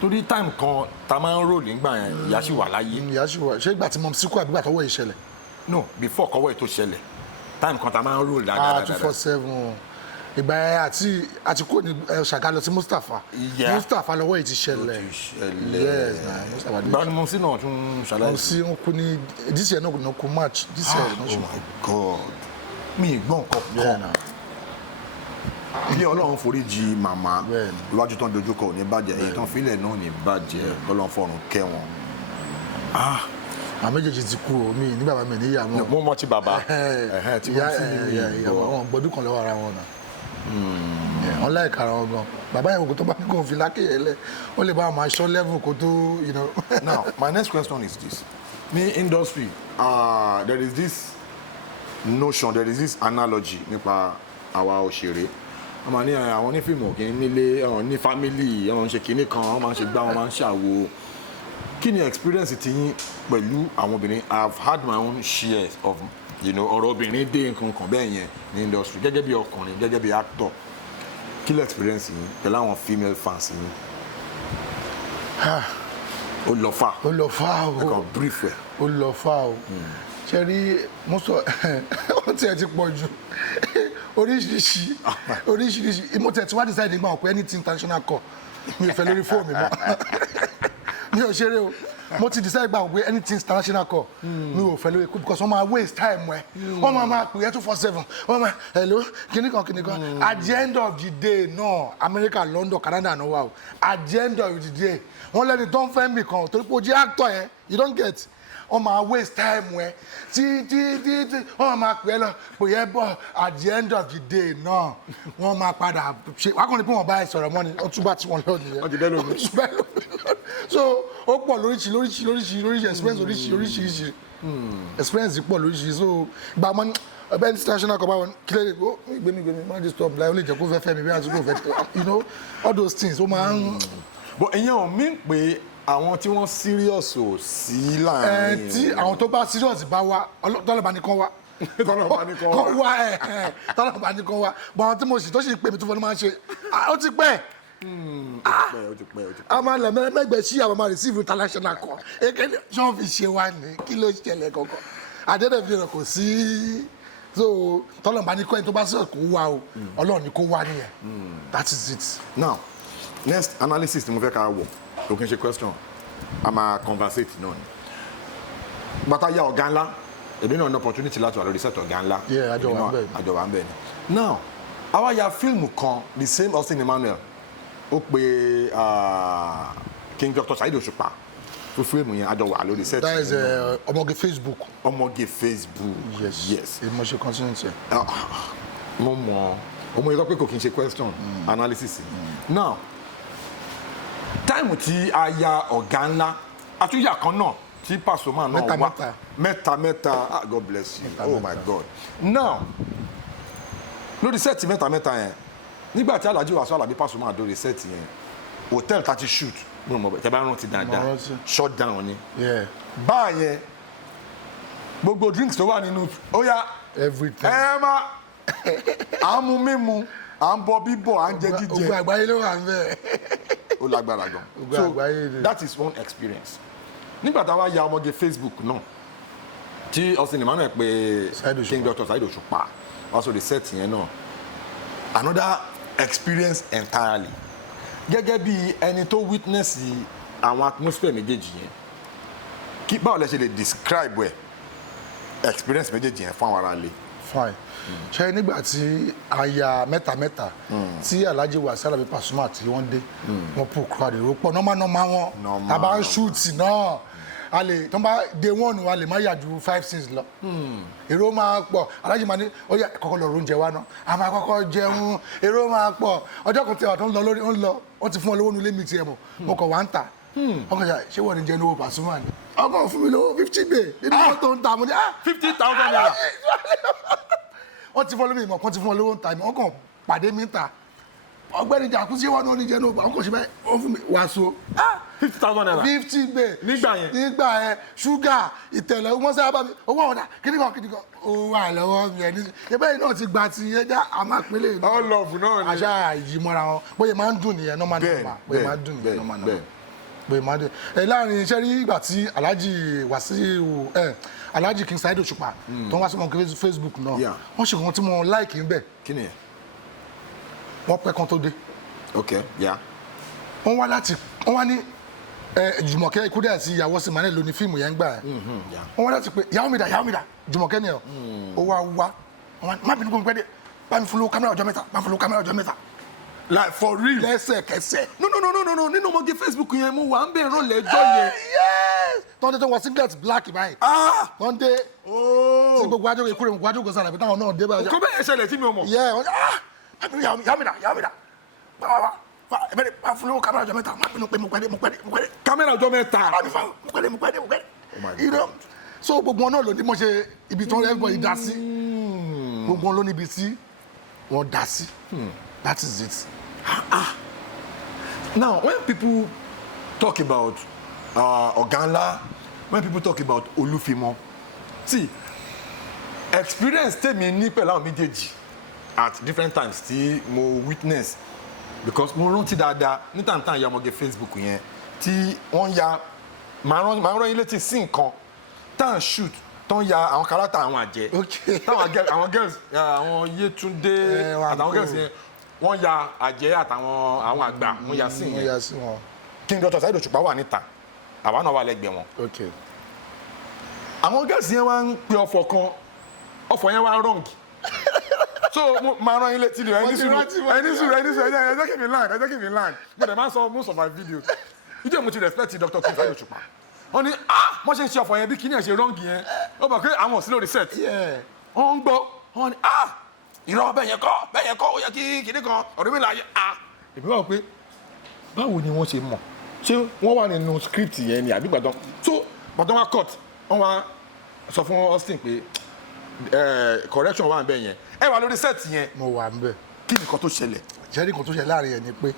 torí táìmù kan ta máa ń rò nígbà yẹn ìyá sì wà láyé. ìyá sì wà ṣé ìgbà tí mo sì kú àbí ìgbà tọwọ́ ìṣẹ̀lẹ̀. no before kọ́wọ́ ètò ṣẹlẹ̀ táìmù kan ta máa ń rò dáadáa. 247 ìgbà yẹn àti kò ní Ṣàgá lọ sí Mustapha lọ́wọ́ yìí ti ṣẹlẹ̀. báwo ni mo sí náà tún ṣàlàyé. mo sí ń kú ní dísìẹ̀ náà kò March dísìẹ̀ náà ṣùgbọ́n. Oh my God mi ì gbọ́n nǹkan kan kí Ọlọ́run foríjì màmá iwájú tán dojúkọ ò ní bàjẹ́ èyí tán fílẹ̀ náà ò ní bàjẹ́ Ọlọ́run fọ̀run kẹ́ wọn. àwọn méjèèjì ti kú o mi ní bàbá mi ní ìyá wọn. mo mọ ti bàbá tí wọ́n sì ní ìyá wọn gbọdún kan lọ́wọ́ ara wọn náà wọn láìka ara wọn gan bàbá yẹn kò tó bá ní kò fi lákèyè lẹ ó lè bá àwọn aṣọ level kó tó Now my next question is this ní industry there is this notion there is this analogy nípa àwa òṣèré wọ́n máa ní àwọn onífíìmù òkè nílé ní family wọ́n ṣe kinní kan wọ́n máa ń ṣe gbá wọ́n máa ń ṣàwo kí ni experience ti yín pẹ̀lú àwọn obìnrin I have had my own share of ọ̀rọ̀ obìnrin dé nǹkan kan bẹ́ẹ̀ yẹn ní industry gẹ́gẹ́ bí ọkùnrin gẹ́gẹ́ bí actor kí lè experience yín pẹ̀lú àwọn female fans yín. ó lọ fà o ẹ kàn brief ẹ. ó lọ fà o ṣe rí mo sọ ó tiẹ̀ ti pọ̀ jù oríṣiríṣi mo tẹ̀ tí wá decide nígbà pé anything international call mi ò fẹ́ lórí fóònù mi mọ́ mi ò ṣeré o mo ti decide gbà pé anything international call mi ò fẹ́ lórí because wọ́n máa waste time ẹ̀ wọ́n máa pè é 247 wọ́n máa hello kìnnìkan at the end of the day no America London Canada no wa o at the end of the day wọ́n lẹ́ni tó ń fẹ́ mi kan torí pé o jẹ́ actor yẹn you don't get wọ́n máa waste time ẹ̀ tí wọ́n máa pè é lọ pè é bọ̀ at the end of the day náà wọ́n máa padà ṣe wákùnrin pé wọ́n bá ẹ sọ̀rọ̀ mọ́ ni wọ́n túbà tí wọ́n lọ nìyẹn. wọ́n ti dẹ́ lómi. So ó pọ̀ lóríṣiríṣi experience oríṣiríṣi experience pọ̀ lóríṣiríṣi so gba mọ́ ẹbẹ́ international kọ́ báwọn kílẹ̀ ó gbẹmí má disturb láì ó lè jẹ́ kó fẹ́ mi bí àti kó fẹ́ all those things ó máa ń. bọ̀ ẹ̀yin ò mí pé àwọn tí wọ́n serious ò sí láàrin. tí àwọn tó bá serious bá wá tọ́lọ́ba ní kán wá. tọ́lọ́ba ní kán wá bọ̀ àwọn tí mo sì tó sì pè mí tó fọ́n máa ń ṣe ó ti pẹ́. ó ti pẹ́. a máa lẹ̀ mẹ́gbẹ̀ẹ́ sí àwọn máa receive international call èkéde ṣé wọ́n fi ṣe wá ní kí ló ṣẹlẹ̀ kankan àdéhùn kò sí so tọ́lọ́ba ní kọ́ ẹni tó bá serious kó wá o Ọlọ́run ní kó wá nìyẹn that is it. Now next analysis ni mo fẹ́ ká wọ̀ ló kí n ṣe question a máa conversate náà ni bàtà ya ọ̀gá ńlá èmi náà ní opportunity láti wà lórí set ọ̀gá ńlá àjọ wà ń bẹ̀ ni. Now àwa ya fíìmù kan the same Austin Emmanuel ó pe King Dr. SAHEED OSUPA fún fíìmù yẹn àjọ wà lórí set. that is ọmọge Facebook. ọmọge Facebook yes. mo ṣe continue. mo mọ ọmọ yẹn sọ pé kò kí n ṣe question analysis. Now táìmù tí a ya ọ̀gá ńlá àtúnyà kan náà tí Pasuma náà wá mẹ́ta God bless you oh my God. Now lórí sẹ́ẹ̀tì mẹ́ta yẹn nígbà tí Alhaji Wasiu Alabi Pasuma lórí sẹ́ẹ̀tì yẹn hotel tati shoot mo mọ̀ tẹ́ bá rántí dáadáa shut down ni báyẹn gbogbo drinks tó wà nínú ó yá everything ẹ má à ń mu mímu à ń bọ bíbọ̀ à ń jẹ jíjẹ ogun àgbáyé ló wà ń bẹ̀. ó lágbára gan so that is one experience. Nígbà táwa ya ọmọge Facebook náà tí Austin Emmanuel pé King Dr. SAHEED OSUPA also the set yẹn náà another experience entirely gẹ́gẹ́ bí ẹni tó witness àwọn atmosphere méjèèjì yẹn kí báwo lẹ ṣe lè describe ẹ experience méjèèjì yẹn fún àwọn ará ilé. Fine ṣe nígbà tí a ya mẹ́ta tí Alhaji Wasiu Alabi Pasuma tí wọ́n dé wọ́n pò crowd èrò pọ̀ nọ́mà wọn tá a bá ń ṣúùtì náà a lè tó ń bá day one a lè má yà ju 5 scenes lọ èrò máa pọ̀ Alhaji máa ní ó yá kọ́kọ́ lọ oúnjẹ wa náà a máa kọ́kọ́ jẹun èrò máa pọ̀ ọjọ́ kan tí wà tó ń lọ lórí wọ́n ti fún ọ lówó nulẹ̀ mi tiẹ̀ mọ̀ mo kọ̀ wá ń tà ọkọ̀ ṣe wọ́n ní jẹ́ lówó Pasuma ni ọkọ̀ fún mi lówó 50 bay nínú mọ́tò ń ta mo ní 50,000 naira. wọ́n ti fọ́ lómi ìmọ̀ kan ti fún ọ lówó ń ta ìmọ̀ wọ́n kàn pàdé mi ń ta ọgbẹ́ni Jakuzy wọn náà ní jẹ́ nóòbá wọ́n kàn ṣe báyìí wọ́n fún mi wàásù 50,000 naira 50 bay nígbà yẹn ṣúgà ìtẹ̀lẹ̀ wọ́n sábà bá mi owó ọ̀dà kíníkan ó wà lọ́wọ́ mi ẹni ẹgbẹ́ yìí náà ti gba ti yẹn já àmọ́ àpẹẹlẹ yìí all love náà ni àṣà yìí mọ́ra wọn bóyá máa ń dùn nìyẹn normal bóyá máa ń dùn nìyẹn normal bóyá máa ń dùn láàrin iṣẹ́ rí ìgbà tí Alhaji Wasiu Alhaji King SAHEED OSUPA tó ń wá sí ọmọ Facebook náà wọ́n ṣe nǹkan tí mo like ń bẹ̀. kí ni ẹ. wọ́n pẹ́ kan tó dé. ok ya. wọ́n wá ní Jùmọ̀kẹ́ Kúdí àti ìyàwó sí Emmanuel lóní fíìmù yẹn ń gbà ẹ̀. wọ́n wá láti pé ìyàwó mi dà Jùmọ̀kẹ́ ni ẹ̀ ó wá má bínú kó ń pẹ́ dé bá mi follow camera ọjọ́ mẹ́ta bá mi follow camera ọjọ́ mẹ́ta. Like for real. Lẹ́sẹ̀kẹsẹ̀. No. Nínú ọmọge Facebook yẹn mo wà ń bẹ̀ rọlẹ̀ ẹjọ́ yẹn. Yes. Tọ́ndé tó wọ singlet black báyìí. Tọ́ndé. Tí gbogbo ajọ́ ìkúrè gbogbo ajọ́ gòsàlà bí táwọn náà dé báyìí. Kò bẹ́ẹ̀ ṣẹlẹ̀ tí mi ò mọ̀. Yàmìdá. Bá follow camera ọjọ́ mẹ́ta. Má pinnu pé mo pẹ́. Kámẹ́rà ọjọ́ mẹ́ta. Mo pẹ́. You know, so gbogbo wọn náà ló ní mo ṣe ibi tí everybody dá sí. Gbogbo wọn ló ní ibi tí wọ́n dá sí. That is it. Now, when people talk about Oganla, when people talk about Olufimo, see, experience tèmi ní pẹ̀lú àwọn méjèèjì at different times tí mo witness because mo rántí dáadáa ní tàǹtàn ya ọmọge Facebook yẹn tí wọ́n ya màá rán yín létí sí nǹkan tá à ń shoot tó ń ya àwọn kárátà àwọn àjẹ́ táwọn àwọn girls àwọn Yétúndé àtàwọn girls yẹn wọ́n ya àjẹ́ àtàwọn àwọn àgbà wọ́n ya sí yẹn King SAHEED OSUPA wà níta àwa náà wà lẹ́gbẹ̀ẹ́ wọn. àwọn girls yẹn wá ń pe ọ̀fọ̀ yẹn wá wrong so máa rán yín létí ni ẹni sùúrù ẹ jẹ́ kí mi land but ẹ máa sọ most of my videos ìjọ mo ti respect Dr. King SAHEED OSUPA wọ́n ní wọ́n ṣe ń ṣe ọ̀fọ̀ yẹn bí kíní ẹ̀ ṣe wrong yẹn ó bọ̀ pé àwọn ò sí lórí set wọ́n ń gbọ́ wọ́n ní ìrọ̀ bẹ́ẹ̀ yẹn kọ́ ó yẹ kí kíní kan ọ̀rọ̀ mi là yẹ èmi wà pé báwo ni wọ́n ṣe mọ̀ ṣé wọ́n wà nínú script yẹn ni àbí gbàdán so gbàdán wa cut wọ́n wá sọ fún Austin pé correction wà ń bẹ̀ yẹn ẹ wà lórí set yẹn. mo wà ń bẹ̀. kí nìkan tó ṣẹlẹ̀. jẹ́rìí kan tó ṣẹlẹ̀ láàrin yẹn ni pé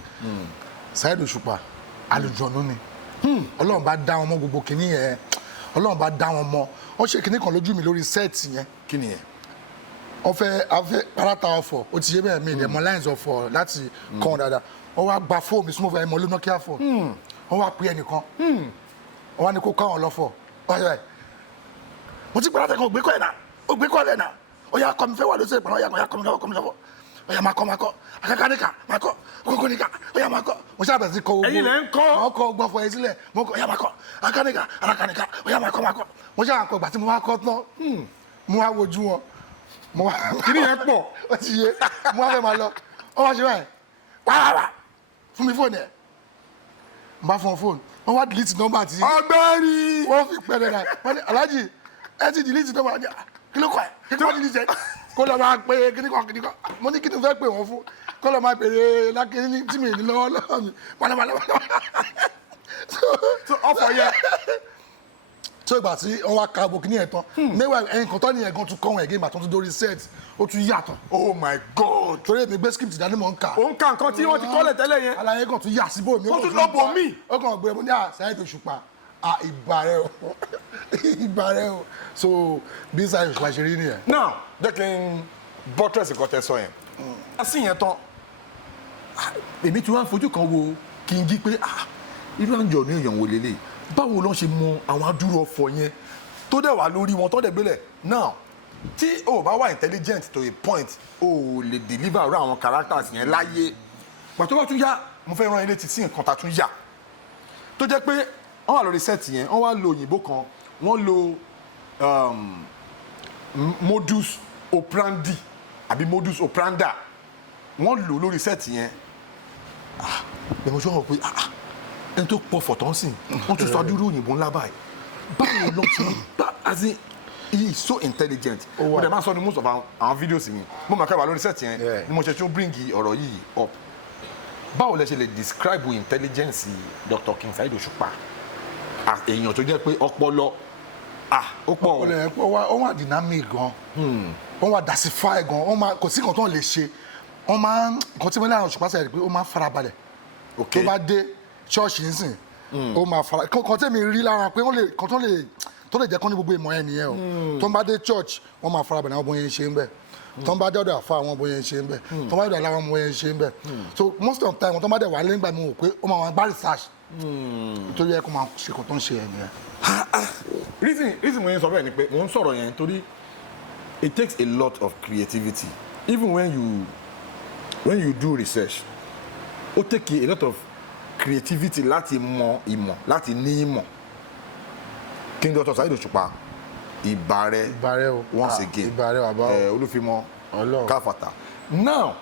SAHEED OSUPA àlùjọ̀nù ni Ọlọ́run bá dá wọn mọ́ gbogbo kìíní yẹn Ọlọ́run bá dá wọn mọ́ wọ́n ṣe kìíní kan lójú mi lórí set yẹn. kí ni yẹn. wọ́n fẹ́ parata ọ̀fọ̀ ó ti ṣe bẹ́ẹ̀ mi ìdẹ̀mọ́ lines ọ̀fọ̀ láti kọ́ wọn dáadáa wọ́n wá gba fóònù súnmọ́ fún ẹ̀mọ́ Nokia phone wọ́n wá pè ẹnìkan wọ́n wá ní kó káwọn lọ́fọ̀ mo ti gbọ́dọ̀ tẹ̀kọ́ ògbékọ́ ẹ̀ náà ó yà kọ́ mi fẹ́ wà lóṣèlú ìpàdé ó yà kọ́ mi lọ́wọ́ ó yà máa kọ́ akẹ́kọ̀ọ́ máa kọ́ kókó níkà ó yà máa kọ́ mo ṣàbẹ̀ sí kọ́ owó ẹ̀yin lẹ́ ń kọ́ wọ́n kọ́ gbọ́fọ̀ ẹ̀ sílẹ̀ mo kọ́ ó yà máa kọ́ akẹ́kọ̀ọ́ ó yà máa kọ́ mo ṣàkọ́ gbà tí mo wá kọ́ tán mo wá wojú wọn kìnìún yẹn pọ̀ ó ti yé mo wá fẹ́ máa lọ ó wá ṣe báyìí wàhálà fún mi fóònù ẹ̀ n bá fún ọ fóònù wọ́n wá delete nọ́mbà tí ọgbẹ́rì wọ́n fi pẹ̀lẹ́ náà wọ́n ní Alhaji ẹ ti delete nọ́mbà ní kí ló kọ́ ẹ̀ kí ló delete ẹ̀ kó lọ máa pe kíníkan mo ní kí ni fẹ́ pè wọ́n fún kó lọ máa pèrè lákìní tí mi ní lọ́wọ́ mi pàlọ́pàlọ́ so ọ̀fọ̀ yẹn tó ìgbà tí wọ́n wá ka bòkínì ẹ̀ tán mẹ́wàá ẹ̀yìn kan tó ní ẹ̀gán tún kọ́ wọn ẹ̀gẹ́ ìgbà tó tún dórí set ó tún yàtọ̀. Oh my God. torí èmi gbé script dání mọ̀ ń kà. ó ń ka nǹkan tí wọ́n ti kọ́lẹ̀ tẹ́lẹ̀ yẹn. àlàyé kan tún yà síbò mi. ó tún lọ bò mí. ó kàn gbé mo ní SAHEED OSUPA ìbà rẹ o so bí SAHEED OSUPA ṣe rí nìyẹn. now jẹ́ kí n buttress nǹkan tẹ́ sọ yẹn. a sì yẹn tán èmi tí wọ́n á fojú kan wo kí n jí pé irú àjọ ní èèyàn wò lélẹ̀ báwo ló ń ṣe mọ àwọn adúrò ọ̀fọ̀ yẹn tó dẹ̀ wà lórí wọn tó dẹ̀ gbélẹ̀ now tí o bá wà intelligent to a point o lè deliver ọ̀rọ̀ àwọn characters yẹn láyé pàtó bá tún yá mo fẹ́ rán ilé ti sí nǹkan ta tún yà tó jẹ́ pé wọ́n wà lórí set yẹn wọ́n wá lo òyìnbó kan wọ́n lo modus operandi àbí modus operanda wọ́n lò lórí set yẹn ẹ̀ mo sọ pé ẹni tó pọ̀ fọ̀tọ́ sí wọ́n tún sọ adúrú òyìnbó ńlá báyìí báwo ló ṣe as in he is so intelligent mo dẹ̀ máa sọ ní most of our videos mi mo máa kẹ́wàá lórí set yẹn ni mo ṣe tún bring ọ̀rọ̀ yìí up báwo lẹ ṣe lè describe intelligence Dr. King SAHEED OSUPA èèyàn tó jẹ́ pé ọpọlọ ó pọ̀ ọpọlọ yẹn ó wà dynamic gan ó wà diversify gan kò sí nǹkan tó lè ṣe wọ́n máa nǹkan tí mo lára OSUPA sẹ́yìn pé ó máa farabalẹ̀ tó bá dé ṣọ́ọ̀ṣì nísìn ó máa fara kan tẹ́mi rí lára pé kan tó lè jẹ́ kán ní gbogbo ìmọ̀ ẹ̀ nìyẹn o tó ń bá dé church wọ́n máa fara balẹ̀ àwọn bóyá ń ṣe ń bẹ̀ tó ń bá dé ọ̀dọ̀ àfa àwọn bóyá ń ṣe ń bẹ̀ tó ń bá dé ọ̀dọ̀ aláwọ̀ bóyá ń ṣe ń bẹ̀ so most of the time tó ń bá dé wà lẹ́yìn gbà mí wò pé ó máa wà gbá research tó yẹ kó máa ṣe kó tó ń ṣe ẹ̀ nìyẹn. reason mo yẹn sọ bẹ́ẹ̀ ni pé mo ń sọ̀rọ̀ yẹn torí it takes a lot of creativity even when you do research ó take a lot of creativity láti mọ ìmọ̀ láti ní ìmọ̀ King Dr. SAHEED OSUPA ìbàrẹ̀ once again ìbàrẹ̀ bàbá Olúfimọ káfàtà now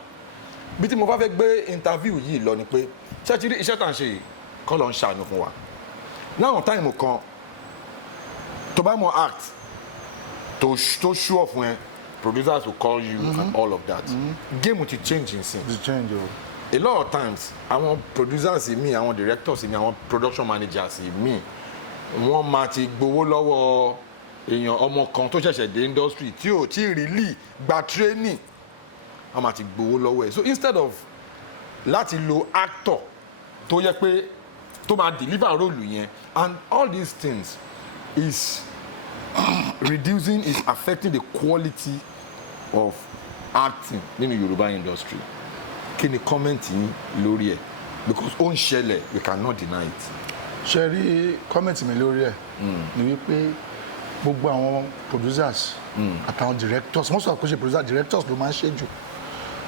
bí tí mo bá fẹ́ gbé interview yìí lọ ni pé ṣẹ́tìrí iṣẹ́ tá à ń ṣe kọ́ ló ń ṣàánú fún wa láwọn táìmù kan tó bá mọ act tó show fún ẹ producers will call you and all of that game ti change nsìn. A lot of times àwọn producers mi àwọn directors mi àwọn production managers mi wọ́n máa ti gbowó lọ́wọ́ èèyàn ọmọ kan tó ṣẹ̀ṣẹ̀ dé industry tí ò tí really gba training wọ́n máa ti gbowó lọ́wọ́ ẹ̀ so instead of láti lo actor tó yẹ pé tó máa deliver role yẹn and all these things is reducing is affecting the quality of acting nínú Yorùbá industry kí ni comment yín lórí ẹ̀ because ó ń ṣẹlẹ̀ we cannot deny it. ṣe rí comment mi lórí ẹ̀ ni wípé gbogbo àwọn producers àtàwọn directors most of the producers directors ló máa ń ṣe jù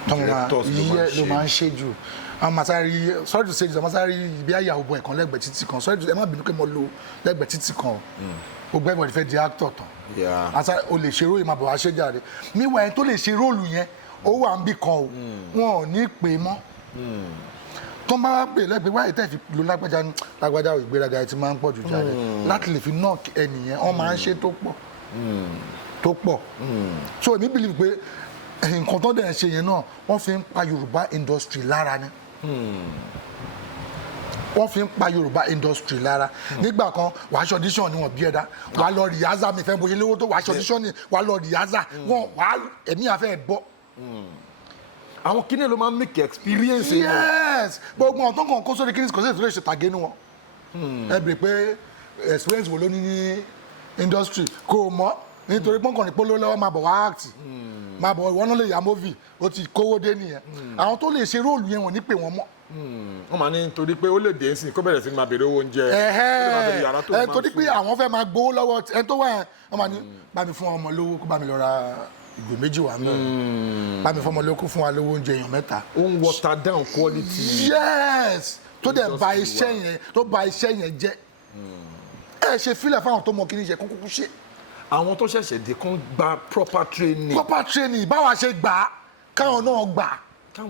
ló máa ń ṣe jù àwọn masari sorry to say this masari ibi àyàwó bọ ẹ̀kan lẹ́gbẹ̀ẹ́ títì kan sorry to say ẹ má bínú pé mo lo lẹ́gbẹ̀ẹ́ títì kan gbogbo ẹgbẹ̀rún fẹ́ di actor tán o lè ṣe róòlù máa bọ̀ wá ṣe jáde níwọ̀n ẹni tó lè ṣe róòlù yẹn ó wà ń bì kan o wọn ò ní pè é mọ́ tó máa pè lẹ́gbẹ̀ẹ́ wáyé tẹ́ fi lo lágbájá ìgbéraga ẹ ti máa ń pọ̀ jù jáde láti lè fi knock ẹnìyẹn wọ́n máa ń ṣe tó pọ̀ so èmi believe pé nǹkan tó dẹ̀ ṣe yẹn náà wọ́n fi ń pa Yorùbá industry lára ni wọ́n fi ń pa Yorùbá industry lára nígbà kan wàá ṣe audition ni wọ́n bí ẹ̀dá wàá lọ rìhásà mi fẹ́ bó ṣe léwó tó wàá ṣe audition ni wàá lọ rìhásà wọ́n wàá ẹ̀mí àfẹ́ bọ́. àwọn kíní ló máa ń make experience yẹn. yes gbogbo àwọn tó ń kàn kó sórí kíní kò sí ètò lè ṣe tàgé nu wọn. ẹ bèrè pé experience wo ló ní ní industry kò mọ̀ nítorí pọ́nkàn ní polówó lọ́wọ́ máa bọ̀ wá act máa bọ̀ ìwọ náà lè ya movie ó ti kówó dé nìyẹn àwọn tó lè ṣe róòlù yẹn wọ́n ní pè wọ́n mọ́. wọ́n máa ní torí pé ó lè dé sí kó bẹ̀rẹ̀ sí ní máa béèrè owó oúnjẹ. torí pé àwọn fẹ́ máa gbowó lọ́wọ́ ẹni tó wà yẹn wọ́n máa ní bá mi fún ọmọ lówó kó bá mi lọ ra ìgò méjì wà mí bá mi fún ọmọ lówó kó fún wa lówó oúnjẹ èèyàn mẹ́ta. ó ń water down quality. yes tó dẹ̀ ba iṣẹ́ yẹn jẹ́ ẹ ṣe fílẹ̀ fáwọn tó mọ kí ni yẹ kó kúkú ṣe. àwọn tó ṣẹ̀ṣẹ̀ dé kán gba proper training. báwa ṣe gbà á káwọn náà gbà á. kán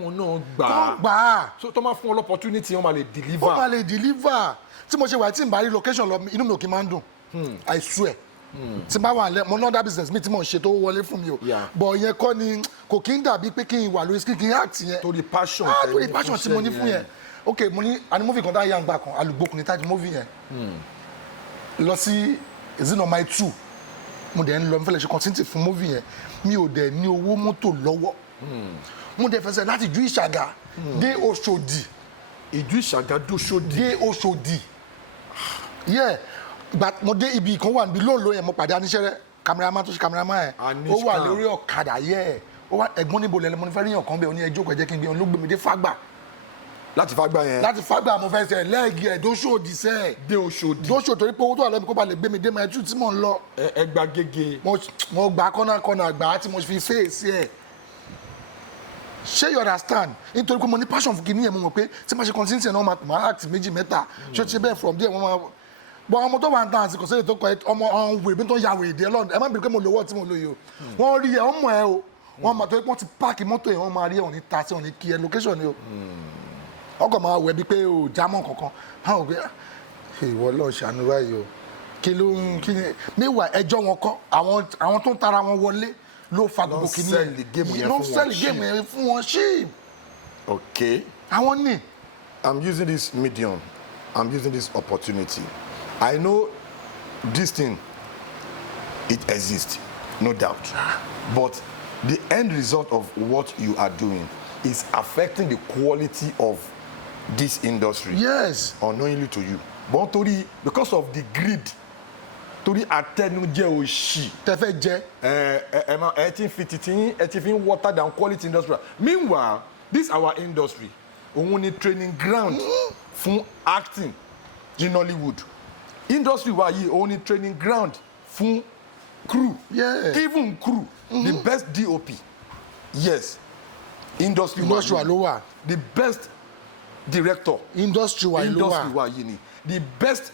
gbà á. so tó máa fún ọ opportunity wọn máa lè deliver. wọ́n máa lè deliver tí mo ṣe wà tí n bá rí location lọ inú mi ò kí máa ń dùn I swear tí n bá wà lẹ mo náà dá business mi tí mo ṣe tó wọlé fún mi o bọ̀ yẹn kọ́ ni kò kí ń dàbí pé kí n wà lórí kí n act yẹn. torí passion tí mo ní fún yẹn ok mo ní àní movie kan tá yà ń gbà kan alùgbòkùn ní tájú movie yẹn lọ sí Ezinomai 2 mo dẹ̀ ń lọ fẹ́lẹ̀ ṣe continuity fún movie yẹn mi ò dẹ̀ ní owó mọ́tò lọ́wọ́ mo dẹ̀ fẹsẹ̀ láti ju Ìṣàgà dé Òṣòdì ìjú Ìṣàgà dóṣòdì dé Òṣòdì yẹ mo dé ibi kan wà níbi lóòló yẹn mo pàdé aníṣẹ́rẹ́ cameraman tó ṣe cameraman yẹn ó wà lórí ọ̀kadà yẹ ó wà ẹ̀gbọ́n níbo lẹ́lẹ́ mo ní fẹ́ ríyàn kan bẹ́ẹ̀ ó ní ẹjọ́ kọ̀ jẹ́ kí n gbé wọn ló gbé mi dé Fágbà láti Fágbà yẹn. láti Fágbà mo fẹ́ sẹ lẹ́ẹ̀gì ẹ̀ dóṣòdì sẹ́ ẹ̀. dé Òṣòdì. dóṣòdì torí pé owó tó wà lẹ́nu kó ba lè gbé mi dé máa tú tí mò ń lọ. ẹ gba gègé. mo gba kọ́nà gbà tí mo fi fèsì ẹ̀. ṣé you understand nítorí pé mo ní passion fún kìíní yẹn mo mọ̀ pé tí ma ṣe continue náà máa act méjì mẹ́ta ṣé o ti ṣe bẹ́ẹ̀ from there wọ́n máa bọ́ ọmọ tó wà ń tàn àsìkò sẹ́yìn tó kọ ọmọ ọ̀hún wèrè bí tó ń ya wèrè dé ọlọ́run ẹ má bèrè pé mo lówó tí mo lóye o wọ́n rí ẹ wọ́n mọ̀ ẹ o wọ́n máa tó wọ́n ti páàkì mọ́tò yẹn wọ́n máa rí ẹ òní ta sí òní kí ẹ location ni o ọkọ̀ máa wẹ̀ bí pé o jámọ́ kankan báwo pé ìwọ lọ́ọ̀ ṣàánú báyìí o kí ló ń kí ni níwà ẹjọ́ wọn kọ́ àwọn tó ń tara wọn wọlé ló fa gbogbo kìíní yẹn ló ń sẹ́ẹ̀lì géèmù yẹn fún wọn ṣíì. okay. àwọn ní. I'm using this medium I'm using this opportunity I know this thing it exists no doubt but the end result of what you are doing is affecting the quality of this industry. Yes. Unknowingly to you but torí because of the greed torí àtẹnujẹ òṣì. tẹfẹ jẹ. ẹ ti fi titi ẹ ti fi water down quality industry meanwhile this our industry òun ni training ground fún acting in Nollywood industry wa yìí òun ni training ground fún crew even crew the best DOP yes industry wa ló wà the best director industry wa yìí ni the best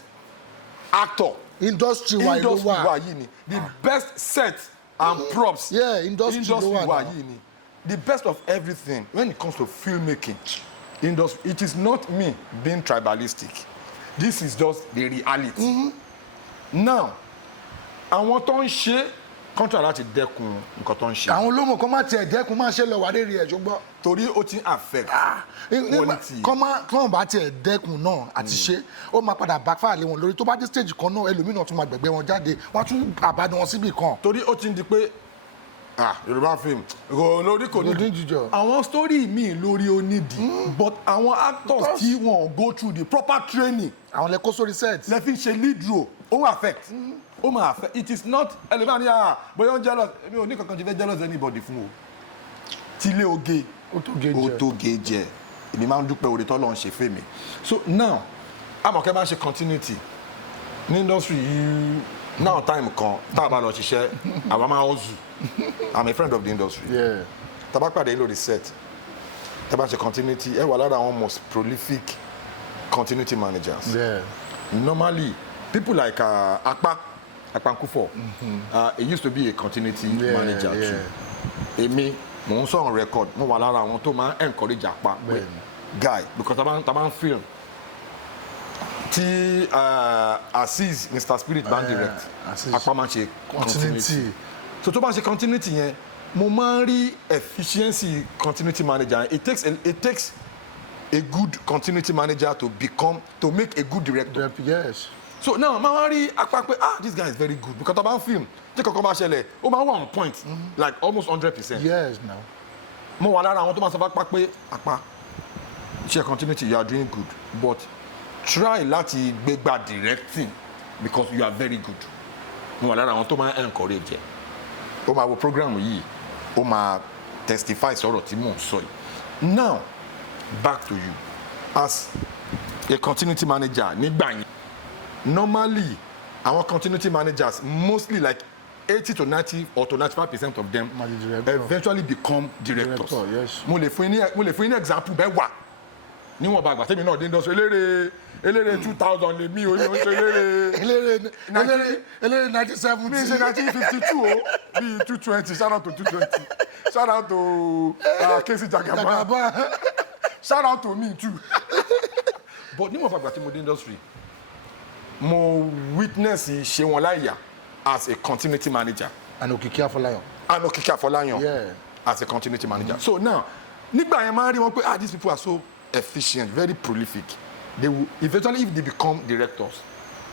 actor industry wa yìí ni the best set and props industry wa yìí ni the best of everything when it comes to filmmaking industry, it is not me being tribalistic. This is just the reality. Now, àwọn tó ń ṣe contract láti dẹ́kun nǹkan tó ń ṣe. àwọn olómọ kan máa tiẹ̀ dẹ́kun máa ṣe lọ wà lérí ẹ̀ ṣùgbọ́n. torí ó ti affect quality. kọ́ bá tiẹ̀ dẹ́kun náà àti ṣe ó máa padà backfire lé wọn lórí tó bá dé stage kan náà ẹlòmíràn tún máa gbẹ̀gbẹ́ wọn jáde wọ́n á tún àbádọ́ wọn síbì kan. torí ó ti ń di pé Yorùbá film lórí kò ní jíjọ. àwọn story míì lórí ó nídìí but àwọn actors tí wọn go through the proper training. àwọn lè kó sórí set. lè fi ṣe lead role ó affect. ó máa affect it is not ẹlẹ́mìí ní bóyá ó ń jealous èmi ò ní kankan jẹ́ fẹ́ jealous anybody fún o tílé oge ó tó ge jẹ èmi máa ń dúpẹ́ oore tọ́lọ́ ń ṣe fèmí so now amọ̀kẹ́ máa ń ṣe continuity ní industry yìí now time kan tá a bá lọ ṣiṣẹ́ àwa máa ń zù I'm a friend of the industry tá a bá pàdé lórí set tá a bá ṣe continuity ẹ wà lára àwọn most prolific continuity managers normally people like Akpankufo, he used to be a continuity manager too. Èmi, mo ń sọ on record, mo wà lára àwọn tó máa encourage Akpa pé guy because taban film tí Aziz Mr. Spirit band direct Akpa máa ṣe continuity. So tó bá ṣe continuity yẹn, mo máa ń rí efficiency continuity manager. It takes a good continuity manager to make a good director. Yes. So now máa rí Akpa pé this guy is very good because taban film tí kankan bá ṣẹlẹ̀ ó máa wà on point like almost 100%. Yes now. Mo wà lára àwọn tó máa sọ fún Akpa pé Akpa ṣe continuity you are doing good but try láti gbégbá directing because you are very good. Mo wà lára àwọn tó máa encourage ẹ. Ó máa wo program yìí ó máa testify sọ̀rọ̀ tí mò ń sọ yìí. Now back to you as a continuity manager nígbà yẹn. Normally, our continuity managers, mostly like 80 to 90 or to 95% of them eventually become directors. Yes. Mo lè fún yín example bẹ́ẹ̀ wà. Níwọ̀n bá àgbà tẹ́mi náà dé industry eléré 2000 lè mí o ní oṣù eléré 1970. Mi ṣe 1952 o bí 220 shout out to 220 shout out to Casey Jagaba shout out to me too. But níwọ̀n bá àgbà tí mo dé industry. Mo witness ṣe wọn láyà as a continuity manager. And Okiki Afolayan. As a continuity manager. So now, nígbà yẹn máa rí wọn pé these people are so efficient, very prolific. They will eventually, if they become directors,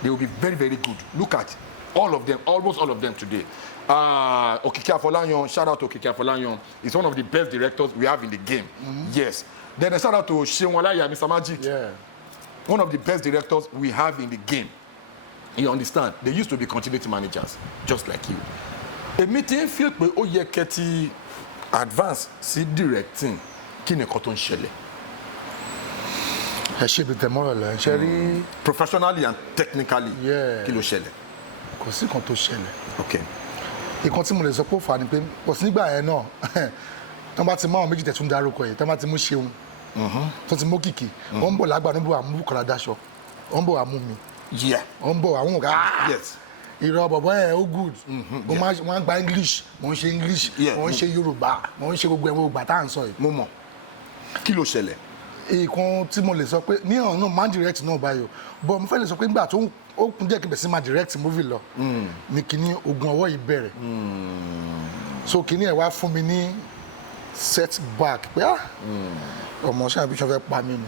they will be very, very good. Look at all of them, almost all of them today. Okiki Afolayan, shout out to Okiki Afolayan. He's one of the best directors we have in the game. Yes. Then a shout out to Shewonlaya, Mr. Magic. One of the best directors we have in the game. You understand? They used to be continuity managers, just like you. A meeting feel pé ó yẹ kẹ́ ti advance sí directing kí ni nǹkan tó ń ṣẹlẹ̀. Ẹ ṣe bí tẹ̀mọ́rọ̀ lẹ̀ ṣe rí. Professionally and technically kí ló ṣẹlẹ̀. Kò sí nǹkan tó ṣẹlẹ̀. Okay. Ìkan tí mo lè sọ pé ó fà á ni pé kò sí nígbà yẹn náà tí wọ́n bá ti mú àwọn méjì tẹ̀tún dárúkọ yìí tí wọ́n bá ti mú Ṣeun tó ti mú Kìkì wọ́n ń bọ̀ lágbà wọ́n ń bọ̀ àmú Bukola Dasho wọ́n ń bọ̀ àmú mi wọ́n ń bọ̀ àwọn ọ̀gá ìrọ̀ bọ̀bọ̀ ẹ̀ ó good wọ́n gba English wọ́n ń ṣe English wọ́n ń ṣe Yorùbá wọ́n ń ṣe gbogbo ẹ̀wọ̀n ògbà tá à ń sọ yìí. Mo mọ̀ kí ló ṣẹlẹ̀. Ìkan tí mo lè sọ pé ní ọ̀nà náà máa ń direct náà báyọ̀ but mo fẹ́ lè sọ pé nígbà tó ó kún díẹ̀ kí n bẹ̀ sí máa direct movie lọ ní kíní ogun ọwọ́ yìí bẹ̀rẹ̀ so kíní ẹ̀ wá fún mi ní setback pé ọmọ ṣáà bí wọ́n fẹ́ pa mí ni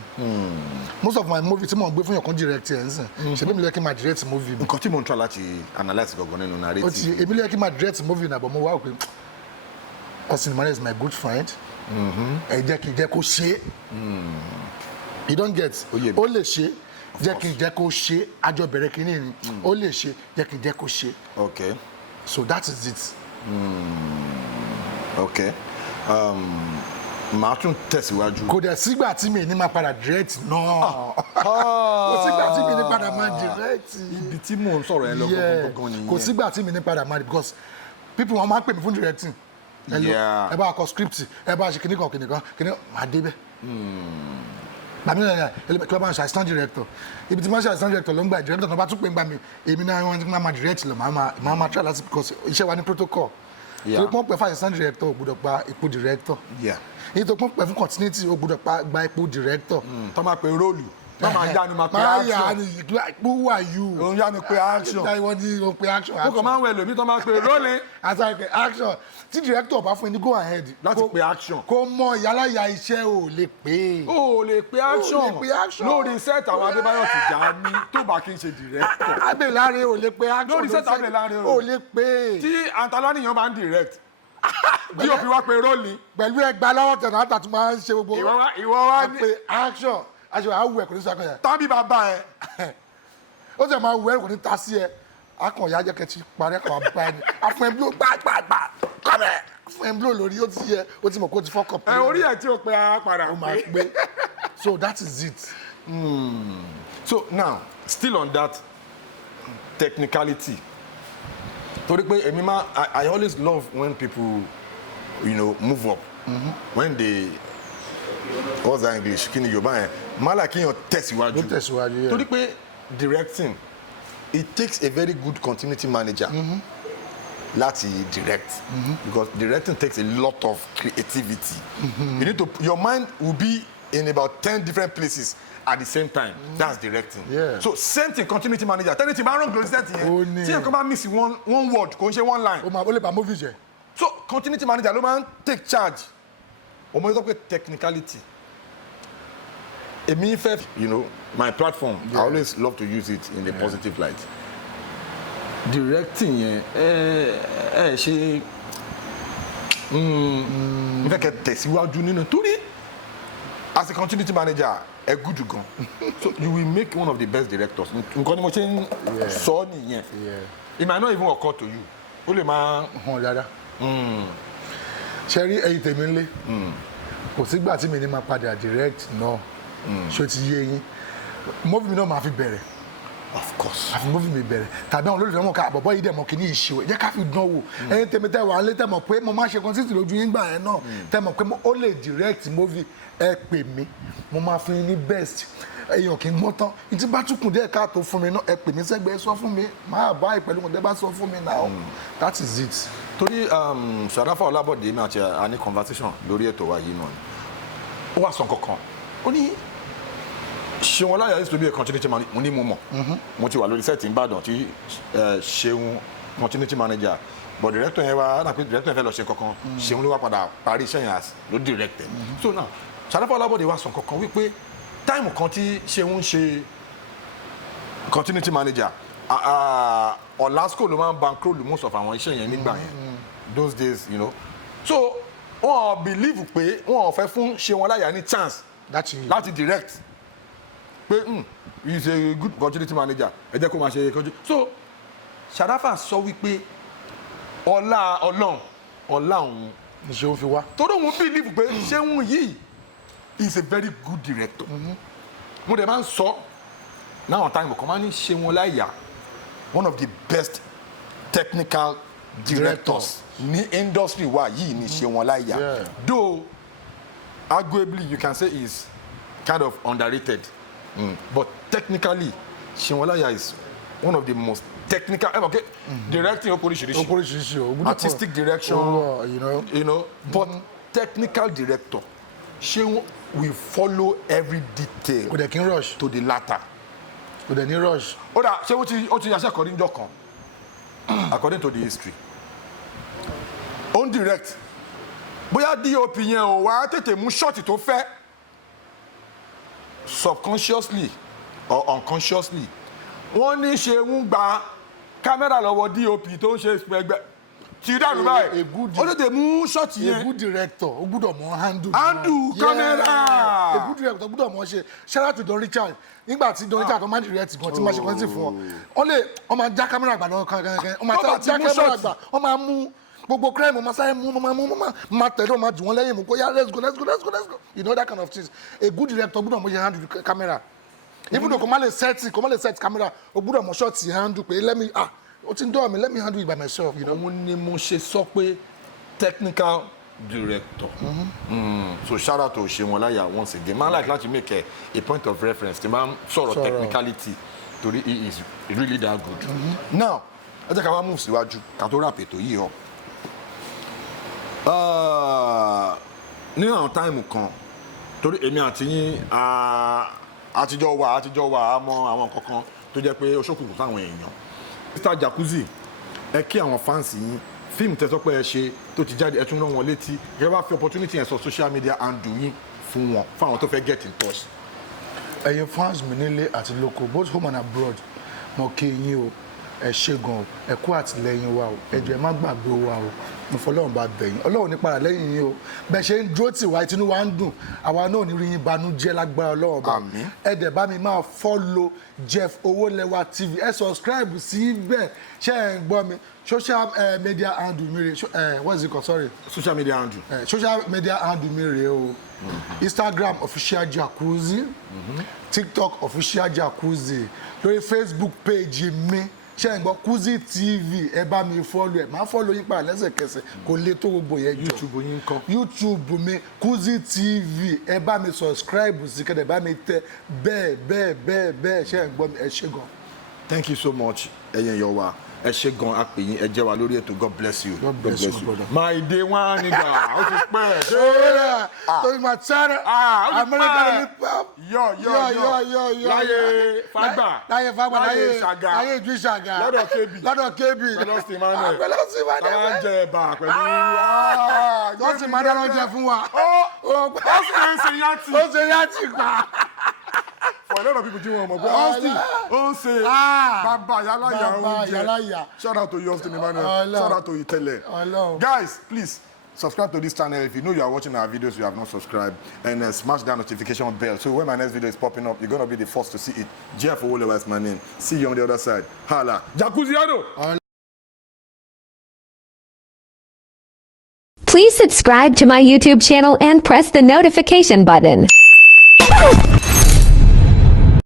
most of my movie tí mo gbé fún yàn kan direct ẹ̀ ń sìn ṣe bí mi lè kí n máa direct movie mi. Nǹkan tí mo ń try láti analyse gangan nínú narrative. èmi lè kí n máa direct movie náà but mo wá òpin Austin Emmanuel is my good friend ẹ jẹ́ kí n jẹ́ kó ṣe you don't get ó lè ṣe jẹ́ kí n jẹ́ kó ṣe àjọ bẹ̀rẹ̀ kínní ni ó lè ṣe jẹ́ kí n jẹ́ kó ṣe. Okay. So that is it. Okay. Màá tún tẹ̀síwájú. Kò dẹ̀ sígbà tí mi ní máa padà direct náà. Kò sígbà tí mi ní padà máa direct. Ibi tí mò ń sọ̀rọ̀ ẹ lọ gangan nìyẹn. Kò sígbà tí mi ní padà máa because people wọn máa ń pè mí fún directing. Ẹ bá kọ script ẹ bá ṣe kìnnìkan máa débẹ̀. Bàmí náà kí wọ́n bá ń ṣe assistant director. Ibi tí wọ́n ṣe assistant director ló ń gba director náà bá tún pè ń gbà mí. Èmi náà wọ́n ti máa direct lọ máa try láti because iṣẹ́ wa ní protocol. torí pọ́n pẹ́ fún assistant director ó gbọ́dọ̀ gba ipò director èyí tó pọ́n pẹ́ fún continuity ó gbọ́dọ̀ gba ipò director. tó máa pe róòlù tó máa yá ni máa pe máa action. yá ni who are you. òun yá ni pe action. ìwọ ni òun pe action. ó kàn máa ń wẹ̀ lómi tó máa pe rolling. àti pé action tí director bá fún ẹ ní go ahead. láti pe action. kó mọ ìyálàyà iṣẹ́ ò lè pé. ó lè pe action. lórí set àwọn Adébáyọ̀ Tìjàní tó bá kí n ṣe director. Abẹ́láre ò lè pe action. lórí set Abẹ́láre ò lè pé. tí Antalaniyan bá ń direct bí o fi wá pe rolling. pẹ̀lú ẹgbàá lọ́wọ́ tẹ̀lé àtàtú máa ń ṣe gbogbo. ìwọ wá ní pe action aṣọ àwù ẹ kò ní sàkóyà. tábí bàbá ẹ. ó sì máa wù ẹ kò ní ta sí ẹ akàn ìyá jẹ́ kẹ́tì parí ẹ̀kọ́ àbá ẹni àfún ẹ̀ bló gbàgbàgbà kọ́mẹ̀ àfún ẹ̀ bló lórí ó ti yẹ ó ti mọ̀ kó ti fọ́kọ̀ pé. orí ẹ̀ tí o pe ara padà. ó máa gbé so that is it. So now still on that technicality torí pé èmi máa I always love when people move up when they what's that English kí ni Yorùbá yẹn mala kí yàn tẹ̀síwájú torí pé directing it takes a very good continuity manager láti direct because directing takes a lot of creativity you need to your mind will be in about 10 different places at the same time that's directing so same thing continuity manager tẹ́lẹ̀ tí bá rán glori set yẹn tí yẹn kọ́ bá miss one word kò ń ṣe one line ó lè bá movie jẹ so continuity manager ló máa ń take charge ọmọ yẹn sọ pé technicality èmi fẹ́ my platform I always love to use it in a positive light directing yẹn ṣe n fẹ́ kẹ́ tẹ̀síwájú nínú torí as a continuity manager ẹ good gan so you will make one of the best directors nǹkan ni mo ṣe ń sọ nìyẹn it might not even occur to you ó lè máa hàn dáadáa ṣe rí ẹyin tèmi ńlé kò sígbà tí mi ní máa padà direct náà ṣó ti yé yín movie mi náà máa fi bẹ̀rẹ̀ of course àfi movie mi bẹ̀rẹ̀ tàbí àwọn olólùfẹ́ mọ̀ ká àbọ̀bọ̀ yìí dẹ̀ mọ̀ kí ní ìṣòwò jẹ́ ká fi dán wò ẹyin tèmi tẹ́ wà lé tẹ́ mọ̀ pé mo máa ṣe consistency lójú yín gbà yẹn náà tẹ́ mọ̀ pé ó lè direct movie ẹ pè mí mo máa fún yín ní best èèyàn kì í gbọ́n tán ìtí bá tún kùn díẹ̀ káàtó fún mi náà ẹ pè mí sẹ́gbẹ̀ẹ́ sọ fún mi máa bá ìpẹ̀lú wọn tẹ́ bá sọ fún mi now that is it. torí Sarafa Ọlábọ̀dé mi àti àní conversation lórí ètò wa yìí náà ó wà sọ kankan ó ní Ṣeun Ọláyà used to be a continuity manager mo ní mo mọ̀ mo ti wà lórí set Ìbàdàn tí Ṣeun continuity manager but director yẹn wá náà pé director yẹn fẹ́ lọ ṣe kankan Ṣeun ló wá padà parí iṣẹ́ yẹn ló directed so now Sarafa Ọlábọ̀dé wá sọ kankan wípé táìmù kan tí Ṣeun ń ṣe continuity manager Olasco ló máa ń bankroll most of àwọn iṣẹ́ yẹn nígbà yẹn those days so wọn believe pé wọn fẹ́ fún Ṣeun Ọláyà ní chance láti direct pé he is a good continuity manager ẹ jẹ́ kó máa ṣe continuity so Sarafa sọ wípé ọlá òun Ṣeun fi wá torí òun believe pé Ṣeun yìí is a very good director mo dẹ̀ máa ń sọ náà time kan máa ní Ṣeun Ọláyà one of the best technical directors ní industry wa yìí ní Ṣeun Ọláyà though arguably you can say he is kind of underrated but technically Ṣeun Ọláyà is one of the most technical directing oríṣiríṣi artistic direction but technical director Ṣeun will follow every detail kò dẹ̀ kí n rush to the latter kò dẹ̀ ní rush. ó dà ṣé ó ti yàṣẹ́ àkọ́rí ńjọ́ kan according to the history on direct bóyá DOP yẹn ò wá tètè mú ṣọ́ọ̀tì tó fẹ́ subconsciously or unconsciously wọ́n ní Ṣeun gba kámẹ́rà lọ́wọ́ DOP tó ń ṣe ẹgbẹ́ tí dànù báyìí ó tètè mú ṣọ́ọ̀tì yẹn. a good director ó gbúdọ̀ mọ handle kámẹ́rà. a good director gbúdọ̀ mọ ṣe shout out to Don Richard nígbà tí Don Richard ọmọ direct gan tí máa ṣe kọ́ńtì fún ọ ọ máa já kámẹ́rà gbà lọ́wọ́ kankan ọ máa já kámẹ́rà gbà ọ máa mú gbogbo crime ọmọ sáré mú máa tẹ̀lé ọmọ jù wọ́n lẹ́yìn mú kó yá let's go you know that kind of things a good director gbúdọ̀ mọ ṣe handle kámẹ́rà even though kò má lè set camera o gbúdọ̀ mọ ṣọ́ọ̀tì handle pé let me o ti ń dọ̀ mi let me handle it by myself. òun ni mo ṣe sọ pé technical director so shout out to Ṣeun Ọláyà once again man like láti make a point of reference tí máa ń sọ̀rọ̀ technicality torí he is really that good. Now ẹ jẹ́ ká wá move síwájú ká tó rap ètò yìí ọ ní àwọn táìmù kan torí èmi àti yín àtijọ́ wà á mọ àwọn kankan tó jẹ́ pé ó ṣókùnkùn sáwọn èèyàn. Mr. Jakuzy ẹ kí àwọn fáǹsì yín fíìmù tẹ́sọ́ pé ẹ ṣe tó ti jáde ẹ tún rán wọn létí ẹ bá fi opportunity yẹn sọ social media handle yín fún wọn fún àwọn tó fẹ́ get in touch. ẹ̀yin fans mi nílé àti lóko both home and abroad mo kí yín o ẹ ṣé gan o ẹ kú àtìlẹ́yìn wa o ẹ jọ̀ọ́ ẹ má gbàgbé wa o mo fọlọ́run bá bẹ̀ yín ọlọ́run ní padà lẹ́yìn yín o bẹ́ẹ̀ ṣe ń dúró tì wá ìtinú wa ń dùn àwa náà ní rí yín banújẹ́ lágbára ọlọ́run bá ẹ dẹ̀ bá mi máa follow Jeff Owolewa TV ẹ subscribe sí bẹ́ẹ̀ ṣé ẹ ń gbọ́ mi social media handle mi rè what is it called sorry. social media handle. Social media handle mi rè o Instagram official Jakuzy TikTok official Jakuzy lórí Facebook page mi ṣe ń gbọ́ Kuzy TV ẹ bá mi follow ẹ máa follow yín padà lẹ́sẹ̀kẹsẹ̀ kò lè tó gbogbo yẹn jọ YouTube yín kọ́ YouTube mi Kuzy TV ẹ bá mi subscribe sí kẹ́dẹ̀ bá mi tẹ bẹ́ẹ̀ ṣe ń gbọ́ mi ẹ ṣé gan. Thank you so much ẹ̀yin ẹ̀yọ́ wa ẹ ṣé gan apèyìn ẹ jẹ́ wa lórí ètò God bless you. God bless you brother. My day one nigga ó ti pẹ́ torí ma tẹ́rẹ̀ Amẹ́ríkà ní pẹ́ yọ láyé Fágbà láyé Ṣàgà láyé ìjú Ṣàgà lọ́dọ̀ Kébì pẹ̀lú Austin Emmanuel Emmanuel jẹ ẹ̀bà pẹ̀lú wọ́n sì máa dáná jẹ fún wa ó sì ń ṣe yàtì pa. For a lot of people tí wọ́n mọ̀ pé Austin ó ń ṣe bàbá yálàyà shout out to you Austin Emmanuel shout out to Itele. Guys please subscribe to this channel if you know you are watching our videos you have not subscribed and smash that notification bell so when my next video is popping up you're gonna be the first to see it. Jeff Owolewa is my name. See you on the other side. Hala Jakuzy. Please subscribe to my YouTube channel and press the notification button.